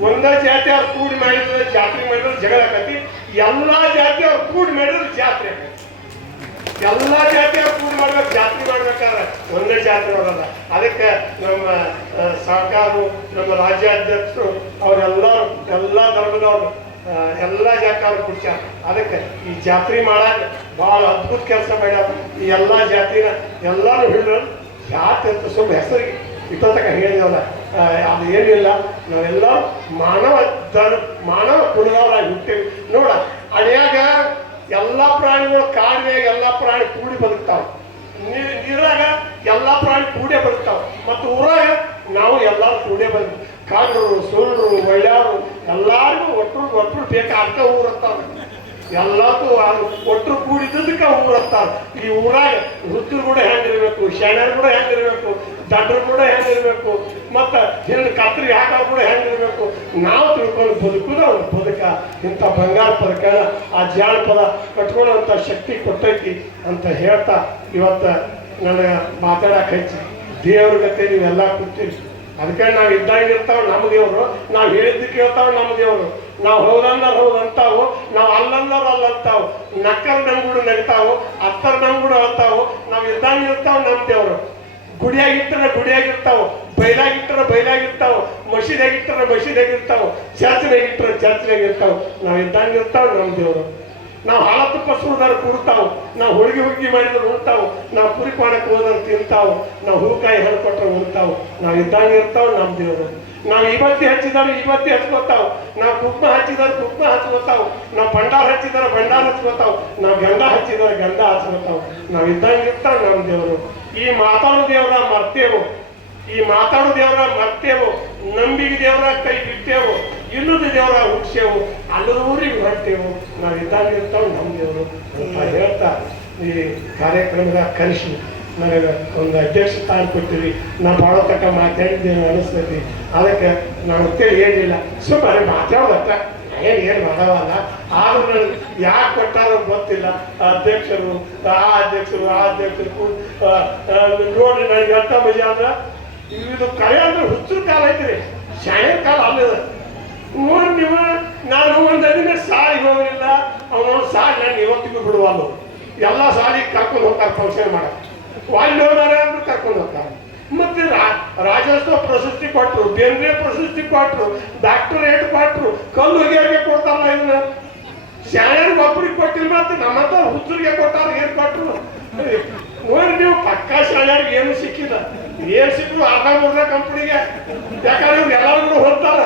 ಒಂದ ಜಾತಿ ಅವ್ರು ಕೂಡಿ ಮಾಡಿದ್ರೆ ಜಾತ್ರೆ ಮಾಡಿದ್ರೆ ಜಗಳ ಆಕತಿ. ಎಲ್ಲಾ ಜಾತಿ ಅವ್ರು ಕೂಡಿ ಮಾಡಿದ್ರೆ ಜಾತ್ರೆ ಎಲ್ಲಾ ಜಾತಿ ಅವ್ರು ಕೂಡಿ ಮಾಡ್ಬೇಕು ಜಾತ್ರೆ ಮಾಡ್ಬೇಕಾದ್ರೆ ಒಂದೇ ಜಾತ್ರೆ ನೋಡಲ್ಲ ಅದಕ್ಕೆ ನಮ್ಮ ಸರ್ಕಾರವು ನಮ್ಮ ರಾಜ್ಯಾಧ್ಯಕ್ಷರು ಅವರೆಲ್ಲರೂ ಎಲ್ಲಾ ಧರ್ಮದವರು ಎಲ್ಲ ಅವ್ರು ಕುಡ್ಸ್ಯಾರ ಅದಕ್ಕೆ ಈ ಜಾತ್ರೆ ಮಾಡಾಕ ಬಹಳ ಅದ್ಭುತ ಕೆಲಸ ಮಾಡ್ಯಾರ. ಈ ಎಲ್ಲಾ ಜಾತಿನ ಎಲ್ಲಾರು ಹಿಡಿದ್ರು ಜಾತಿ ಅಂತ ಸ್ವಲ್ಪ ಹೆಸರಿಗೆ ಇಟ್ಟತಕ್ಕ ಹೇಳಿದವಲ್ಲ. ಆ, ಅದು ಏನಿಲ್ಲ. ನಾವೆಲ್ಲ ಮಾನವ ಧರ್ ಮಾನವ ಕುಲದವರಾಗಿ ಹುಟ್ಟೇವಿ. ನೋಡ ಅಡಿಯಾಗ ಎಲ್ಲ ಪ್ರಾಣಿಗಳು ಕಾಡಿನಾಗ ಎಲ್ಲ ಪ್ರಾಣಿ ಕೂಡಿ ಬದುಕ್ತಾವ. ನೀರಾಗ ಎಲ್ಲ ಪ್ರಾಣಿ ಕೂಡೇ ಬದುಕ್ತಾವ. ಮತ್ತು ಊರಾಗ ನಾವು ಎಲ್ಲರೂ ಕೂಡೇ ಬಂದ್ವಿ ಕಾಡರು ಸುಳ್ಳರು ಒಳ್ಳೆಯವರು ಎಲ್ಲರಿಗೂ ಒಟ್ಟು ಒಟ್ಟರು ಬೇಕಾಗ್ತಾ ಊರತ್ತಾವ ಎಲ್ಲಕ್ಕೂ ಅದು ಒಟ್ಟರು ಕೂಡಿದ್ದಕ್ಕೆ ಊರತ್ತಾರ ಈ ಊರಾಗ ವೃತ್ತರು ಕೂಡ ಹೆಂಗಿರ್ಬೇಕು, ಶಾಣ್ಯರು ಕೂಡ ಹೆಂಗಿರ್ಬೇಕು ದಡ್ಡರು ಕೂಡ ಹೆಂಗಿರ್ಬೇಕು, ಮತ್ತ ಹೆಣ್ಣು ಕತ್ರಿ ಹಾಕೋರು ಕೂಡ ಹೆಂಗಿರ್ಬೇಕು. ನಾವು ತಿಳ್ಕೊಂಡು ಬದುಕುದ ಅವ್ರ ಬದುಕ. ಇಂಥ ಬಂಗಾರ ಪದಕ ಆ ಜಾನಪದ ಕಟ್ಕೊಳ್ಳೋಂಥ ಶಕ್ತಿ ಕೊಟ್ಟೈತಿ ಅಂತ ಹೇಳ್ತಾ ಇವತ್ತ ನನಗೆ ಮಾತಾಡಕ್ಕೆ ಹೆಚ್ಚು. ದೇವ್ರ ಗತೆ ನೀವೆಲ್ಲ ಕೂತೀರಿ. ಅದಕ್ಕೆ ನಾವು ಇದ್ದಾಗ ಇರ್ತಾವ ನಮ್ಮ ದೇವರು, ನಾವು ಹೇಳಿದ್ದು ಕೇಳ್ತಾವ ನಮ್ಮ ದೇವರು. ನಾವು ಹೌದಂದ್ರೆ ಹೌದು ಅಂತಾವು, ನಾವು ಅಲ್ಲಂದ್ರೆ ಅಲ್ಲ ಅಂತಾವು ನಕ್ಕಲ್ ನಂಗುಡು ನಗ್ತಾವು ಅತ್ತರ್ ನಂಗುಡು ಅಂತಾವು, ನಾವು ಇದ್ದಂಗೆ ಇರ್ತಾವ ನಮ್ಮ ದೇವರು. ಗುಡಿಯಾಗಿಟ್ಟರೆ ಗುಡಿಯಾಗಿರ್ತಾವ ಬೈಲಾಗಿಟ್ಟರೆ ಬೈಲಾಗಿರ್ತಾವ ಮಸೀದಾಗಿಟ್ಟರೆ ಮಸೀದಾಗಿರ್ತಾವ ಚರ್ಚ್ನಾಗಿಟ್ಟರೆ ಚರ್ಚ್ನಾಗಿರ್ತಾವ ನಾವು ಇದ್ದಂಗೆ ಇರ್ತಾವ ನಮ್ಮ ದೇವರು. ನಾವು ಹಾಳತ್ತು ಪಸುದಾರ ಕುಡ್ತಾವು ನಾವು ಹೋಳಿಗೆ ಹುಗ್ಗಿ ಮಾಡಿದ್ರೆ ಉಣ್ತಾವು. ನಾವು ಪುರಿ ಮಾಡಕ್ಕೆ ಹೋದ್ರೆ ತಿಂತಾವು. ನಾವು ಹೂಕಾಯಿ ಹಣ್ಕೊಟ್ರೆ ಉಣ್ತಾವು. ನಾವು ಇದ್ದಾಗ ಇರ್ತಾವ, ನಮ್ಮ ದೇವರು. ನಾವು ಇವತ್ತಿ ಹಚ್ಚಿದಾರೆ ಇವತ್ತಿ ಹಚ್ಕೋತಾವು. ನಾವು ಕುಕ್ಮ ಹಚ್ಚಿದಾರೆ ಕುಕ್ಮ ಹಚ್ಕೋತಾವು. ನಾವು ಭಂಡಾರ ಹಚ್ಚಿದಾರೆ ಭಂಡಾರ ಹಚ್ಕೋತಾವು. ನಾವು ಗಂಧ ಹಚ್ಚಿದಾರೆ ಗಂಧ ಹಚ್ಕೋತಾವು. ನಾವು ಇದ್ದಂಗೆ ಇರ್ತಾವ, ನಮ್ಮ ದೇವರು. ಈ ಮಾತಾಡೋ ದೇವರ ಮರ್ತೇವು. ಈ ಮಾತಾಡೋ ದೇವರ ಮರ್ತೇವು. ನಂಬಿಗೆ ದೇವರ ಕೈ ಬಿಟ್ಟೇವು. ಇಲ್ಲದ ದೇವರ ಹುಟ್ಸೇವು ಅಲ್ಲದ ಊರಿಗೆ ಹೊರಟೇವು. ನಾವು ಇದ್ದಾಗ ಇರ್ತಾವ ನಮ್ಮ ದೇವರು ಅಂತ ಹೇಳ್ತಾ ಈ ಕಾರ್ಯಕ್ರಮದ ಕರೆಸಿ ನನಗೆ ಒಂದು ಅಧ್ಯಕ್ಷ ಸ್ಥಾನ ಕೊಟ್ಟಿರಿ. ನಾ ಭಾಳ ತಕ್ಕ ಮಾತಾಡಿದ್ದೇನೆ ಅನಿಸ್ತೈತಿ. ಅದಕ್ಕೆ ನಾನು ಅಂತೇಳಿ ಏನಿಲ್ಲ. ಸುಮ್ಮನೆ ಮಾತಾಡೋದಕ್ಕ ಏನು ಏನು ಮಾಡವಲ್ಲ. ಆದ್ರೂ ನನಗೆ ಯಾಕೆ ಕೊಟ್ಟಾರೋ ಗೊತ್ತಿಲ್ಲ. ಅಧ್ಯಕ್ಷರು ಆ ಅಧ್ಯಕ್ಷರು ಆ ಅಧ್ಯಕ್ಷರು ನೋಡಿ ನನಗೆ ಅರ್ಥ ಮಜಾ ಅಂದ್ರೆ ಇದು ಕರೆ ಅಂದ್ರೆ ಹುಚ್ಚು ಕಾಲ ಐತ್ರಿ. ಶಾಣೆ ಕಾಲ ಅಲ್ಲದ. ನೋಡಿ ನೀವು ನಾನು ಒಂದು ದಿನ ಸಾಲಿಗೆ ಹೋಗಲಿಲ್ಲ. ಅವನು ಸಾಲಿ ಇವತ್ತಿಗೂ ಬಿಡುವಲ್ಲ ಎಲ್ಲ ಸಾಲಿಗೆ ಕರ್ಕೊಂಡು ಹೋಗ್ತಾರೆ, ಫಂಕ್ಷನ್ ಮಾಡಕ್ಕೆ. ಅಲ್ಲಿ ಹೋದಾರೆ ಅಂದ್ರೆ ಕರ್ಕೊಂಡು ಹೋಗ್ತಾರೆ. ಮತ್ತೆ ರಾಜ್ಯೋತ್ಸವ ಪ್ರಶಸ್ತಿ ಕೊಟ್ಟರು ಬೇಂದ್ರೆ ಪ್ರಶಸ್ತಿ ಕೊಟ್ಟರು ಡಾಕ್ಟರೇಟ್ ಕೊಟ್ಟರು ಕಲ್ಲು ಹೊಗೆಯವ್ರಿಗೆ ಕೊಡ್ತಾರಲ್ಲ ಇದನ್ನ ಶಾಲೆಗೆ ಒಬ್ರಿಗೆ ಕೊಟ್ಟಿಲ್ಲ ಮತ್ತೆ ನಮ್ಮಂತ ಹುಚ್ಚರಿಗೆ ಕೊಟ್ಟಾರ ಏನ್ ಕೊಟ್ಟರು ನೋಡಿ ನೀವು ಪಕ್ಕಾ ಶಾಲೆಯವ್ರಿಗೆ ಏನು ಸಿಕ್ಕಿಲ್ಲ. ಏನ್ ಸಿಕ್ಕರು ಅರ್ಧ ಕಂಪನಿಗೆ. ಯಾಕಂದ್ರೆ ಇವ್ರು ಎಲ್ಲರಿಗೂ ಹೋಗ್ತಾರ.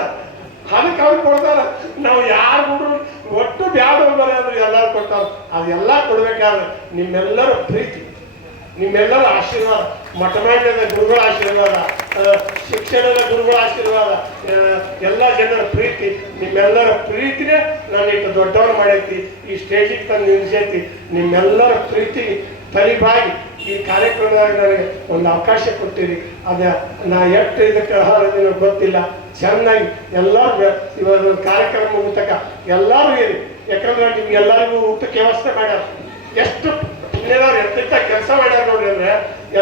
ಅದಕ್ಕೆ ಅವ್ರು ಕೊಡ್ತಾರ. ನಾವು ಯಾರು ಬಿಡ್ರು ಒಟ್ಟು ಬ್ಯಾಡ ಹೋಗ್ಬಾರೆ ಅಂದ್ರೆ ಎಲ್ಲರೂ ಕೊಡ್ತಾರ. ಅದೆಲ್ಲ ಕೊಡ್ಬೇಕಾದ್ರೆ ನಿಮ್ಮೆಲ್ಲರ ಪ್ರೀತಿ, ನಿಮ್ಮೆಲ್ಲರ ಆಶೀರ್ವಾದ, ಮಠಮಾನ್ಯದ ಗುರುಗಳ ಆಶೀರ್ವಾದ ಶಿಕ್ಷಣದ ಗುರುಗಳ ಆಶೀರ್ವಾದ ಎಲ್ಲ ಜನರ ಪ್ರೀತಿ, ನಿಮ್ಮೆಲ್ಲರ ಪ್ರೀತಿನೇ ನಾನು ಇಟ್ಟು ದೊಡ್ಡವನು ಮಾಡೈತಿ. ಈ ಸ್ಟೇಜಿಗೆ ತಂದು ನಿಲ್ಸೈತಿ. ನಿಮ್ಮೆಲ್ಲರ ಪ್ರೀತಿ ತಲಿಬಾಗಿ ಈ ಕಾರ್ಯಕ್ರಮದಾಗ ಒಂದು ಅವಕಾಶ ಕೊಟ್ಟಿರಿ. ಅದ ನಾ ಎಷ್ಟು ಇದಕ್ಕೆ ಗೊತ್ತಿಲ್ಲ. ಚೆನ್ನಾಗಿ ಎಲ್ಲರೂ ಇವತ್ತು ಕಾರ್ಯಕ್ರಮ ಮುಗಿತಕ್ಕ ಎಲ್ಲರೂ ಏನು ಯಾಕಂದ್ರೆ ನಿಮ್ಗೆ ಎಲ್ಲರಿಗೂ ಊಟಕ್ಕೆ ವ್ಯವಸ್ಥೆ ಮಾಡ್ಯಾರ. ಎಷ್ಟು ಪುಣ್ಯದವ್ರು ಎತ್ತಿಟ್ಟ ಕೆಲಸ ಮಾಡ್ಯಾರ ನೋಡ್ರಿ ಅಂದ್ರೆ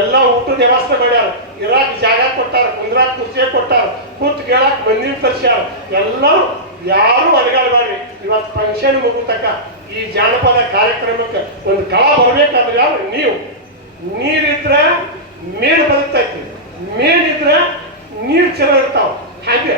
ಎಲ್ಲ ಊಟದ ವ್ಯವಸ್ಥೆ ಮಾಡ್ಯಾರ. ಇರಾಕ್ ಜಾಗ ಕೊಟ್ಟಾರ, ಕುಂದ್ರಾಕ್ ಕುರ್ಚಿ ಕೊಟ್ಟಾರ, ಕೂತ್ ಕೇಳಾಕ್ ಬಂದಿನ ತರ್ಸ್ಯಾರ. ಎಲ್ಲರೂ ಯಾರು ಅಲಗಾಡಬೇಡ್ರಿ ಇವತ್ತು ಫಂಕ್ಷನ್ ಮುಗುತಕ್ಕ. ಈ ಜಾನಪದ ಕಾರ್ಯಕ್ರಮಕ್ಕೆ ಒಂದು ಕಳ ಬರ್ಬೇಕಾದ್ರೆ ಯಾರು? ನೀವು. ನೀರಿದ್ರೆ ಮೇನು ಬದುಕ್ತೈತಿ. ಮೇನಿದ್ರ ನೀರು ಚಲೋ ಇರ್ತಾವ. ಹಾಗೆ.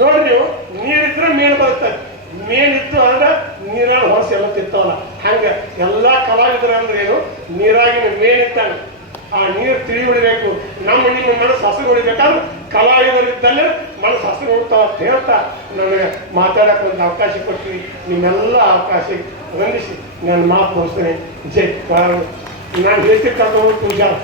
ನೋಡಿ ನೀವು, ನೀರಿದ್ರೆ ಮೇನ್ ಬದುಕ್ತೈತಿ. ಮೇನಿತ್ತು ಅಂದ್ರೆ ನೀರಾಗ ಹೊಸ ಎಲ್ಲ ತಿಂತಾವಲ್ಲ. ಹಂಗೆ ಎಲ್ಲ ಕಲಾವಿದ್ರ ಅಂದ್ರೆ ಏನು? ನೀರಾಗಿನ ಮೇನಿದ್ದಾನೆ ಆ ನೀರು ತಿಳಿಬಿಡಬೇಕು ನಮ್ಮ ನಿಮ್ಮ ಮನಸ್ಸು ಹಸುಗೊಳಿಬೇಕಾದ್ರೆ ಕಲಾವಿದರಿದ್ದಲ್ಲೇ ಮನಸ್ಸು ಹಸುಗೊಳ್ತಾವ ಅಂತ ಹೇಳ್ತಾ ನನಗೆ ಮಾತಾಡಕ್ಕೆ ಒಂದು ಅವಕಾಶ ಕೊಟ್ಟಿವಿ ನಿಮ್ಮೆಲ್ಲ ಅವಕಾಶ ವಂದಿಸಿ. ನಾನು ಮಾತು ಮುಗಿಸ್ತೇನೆ. ಜೈ un anglete 14 pulgadas.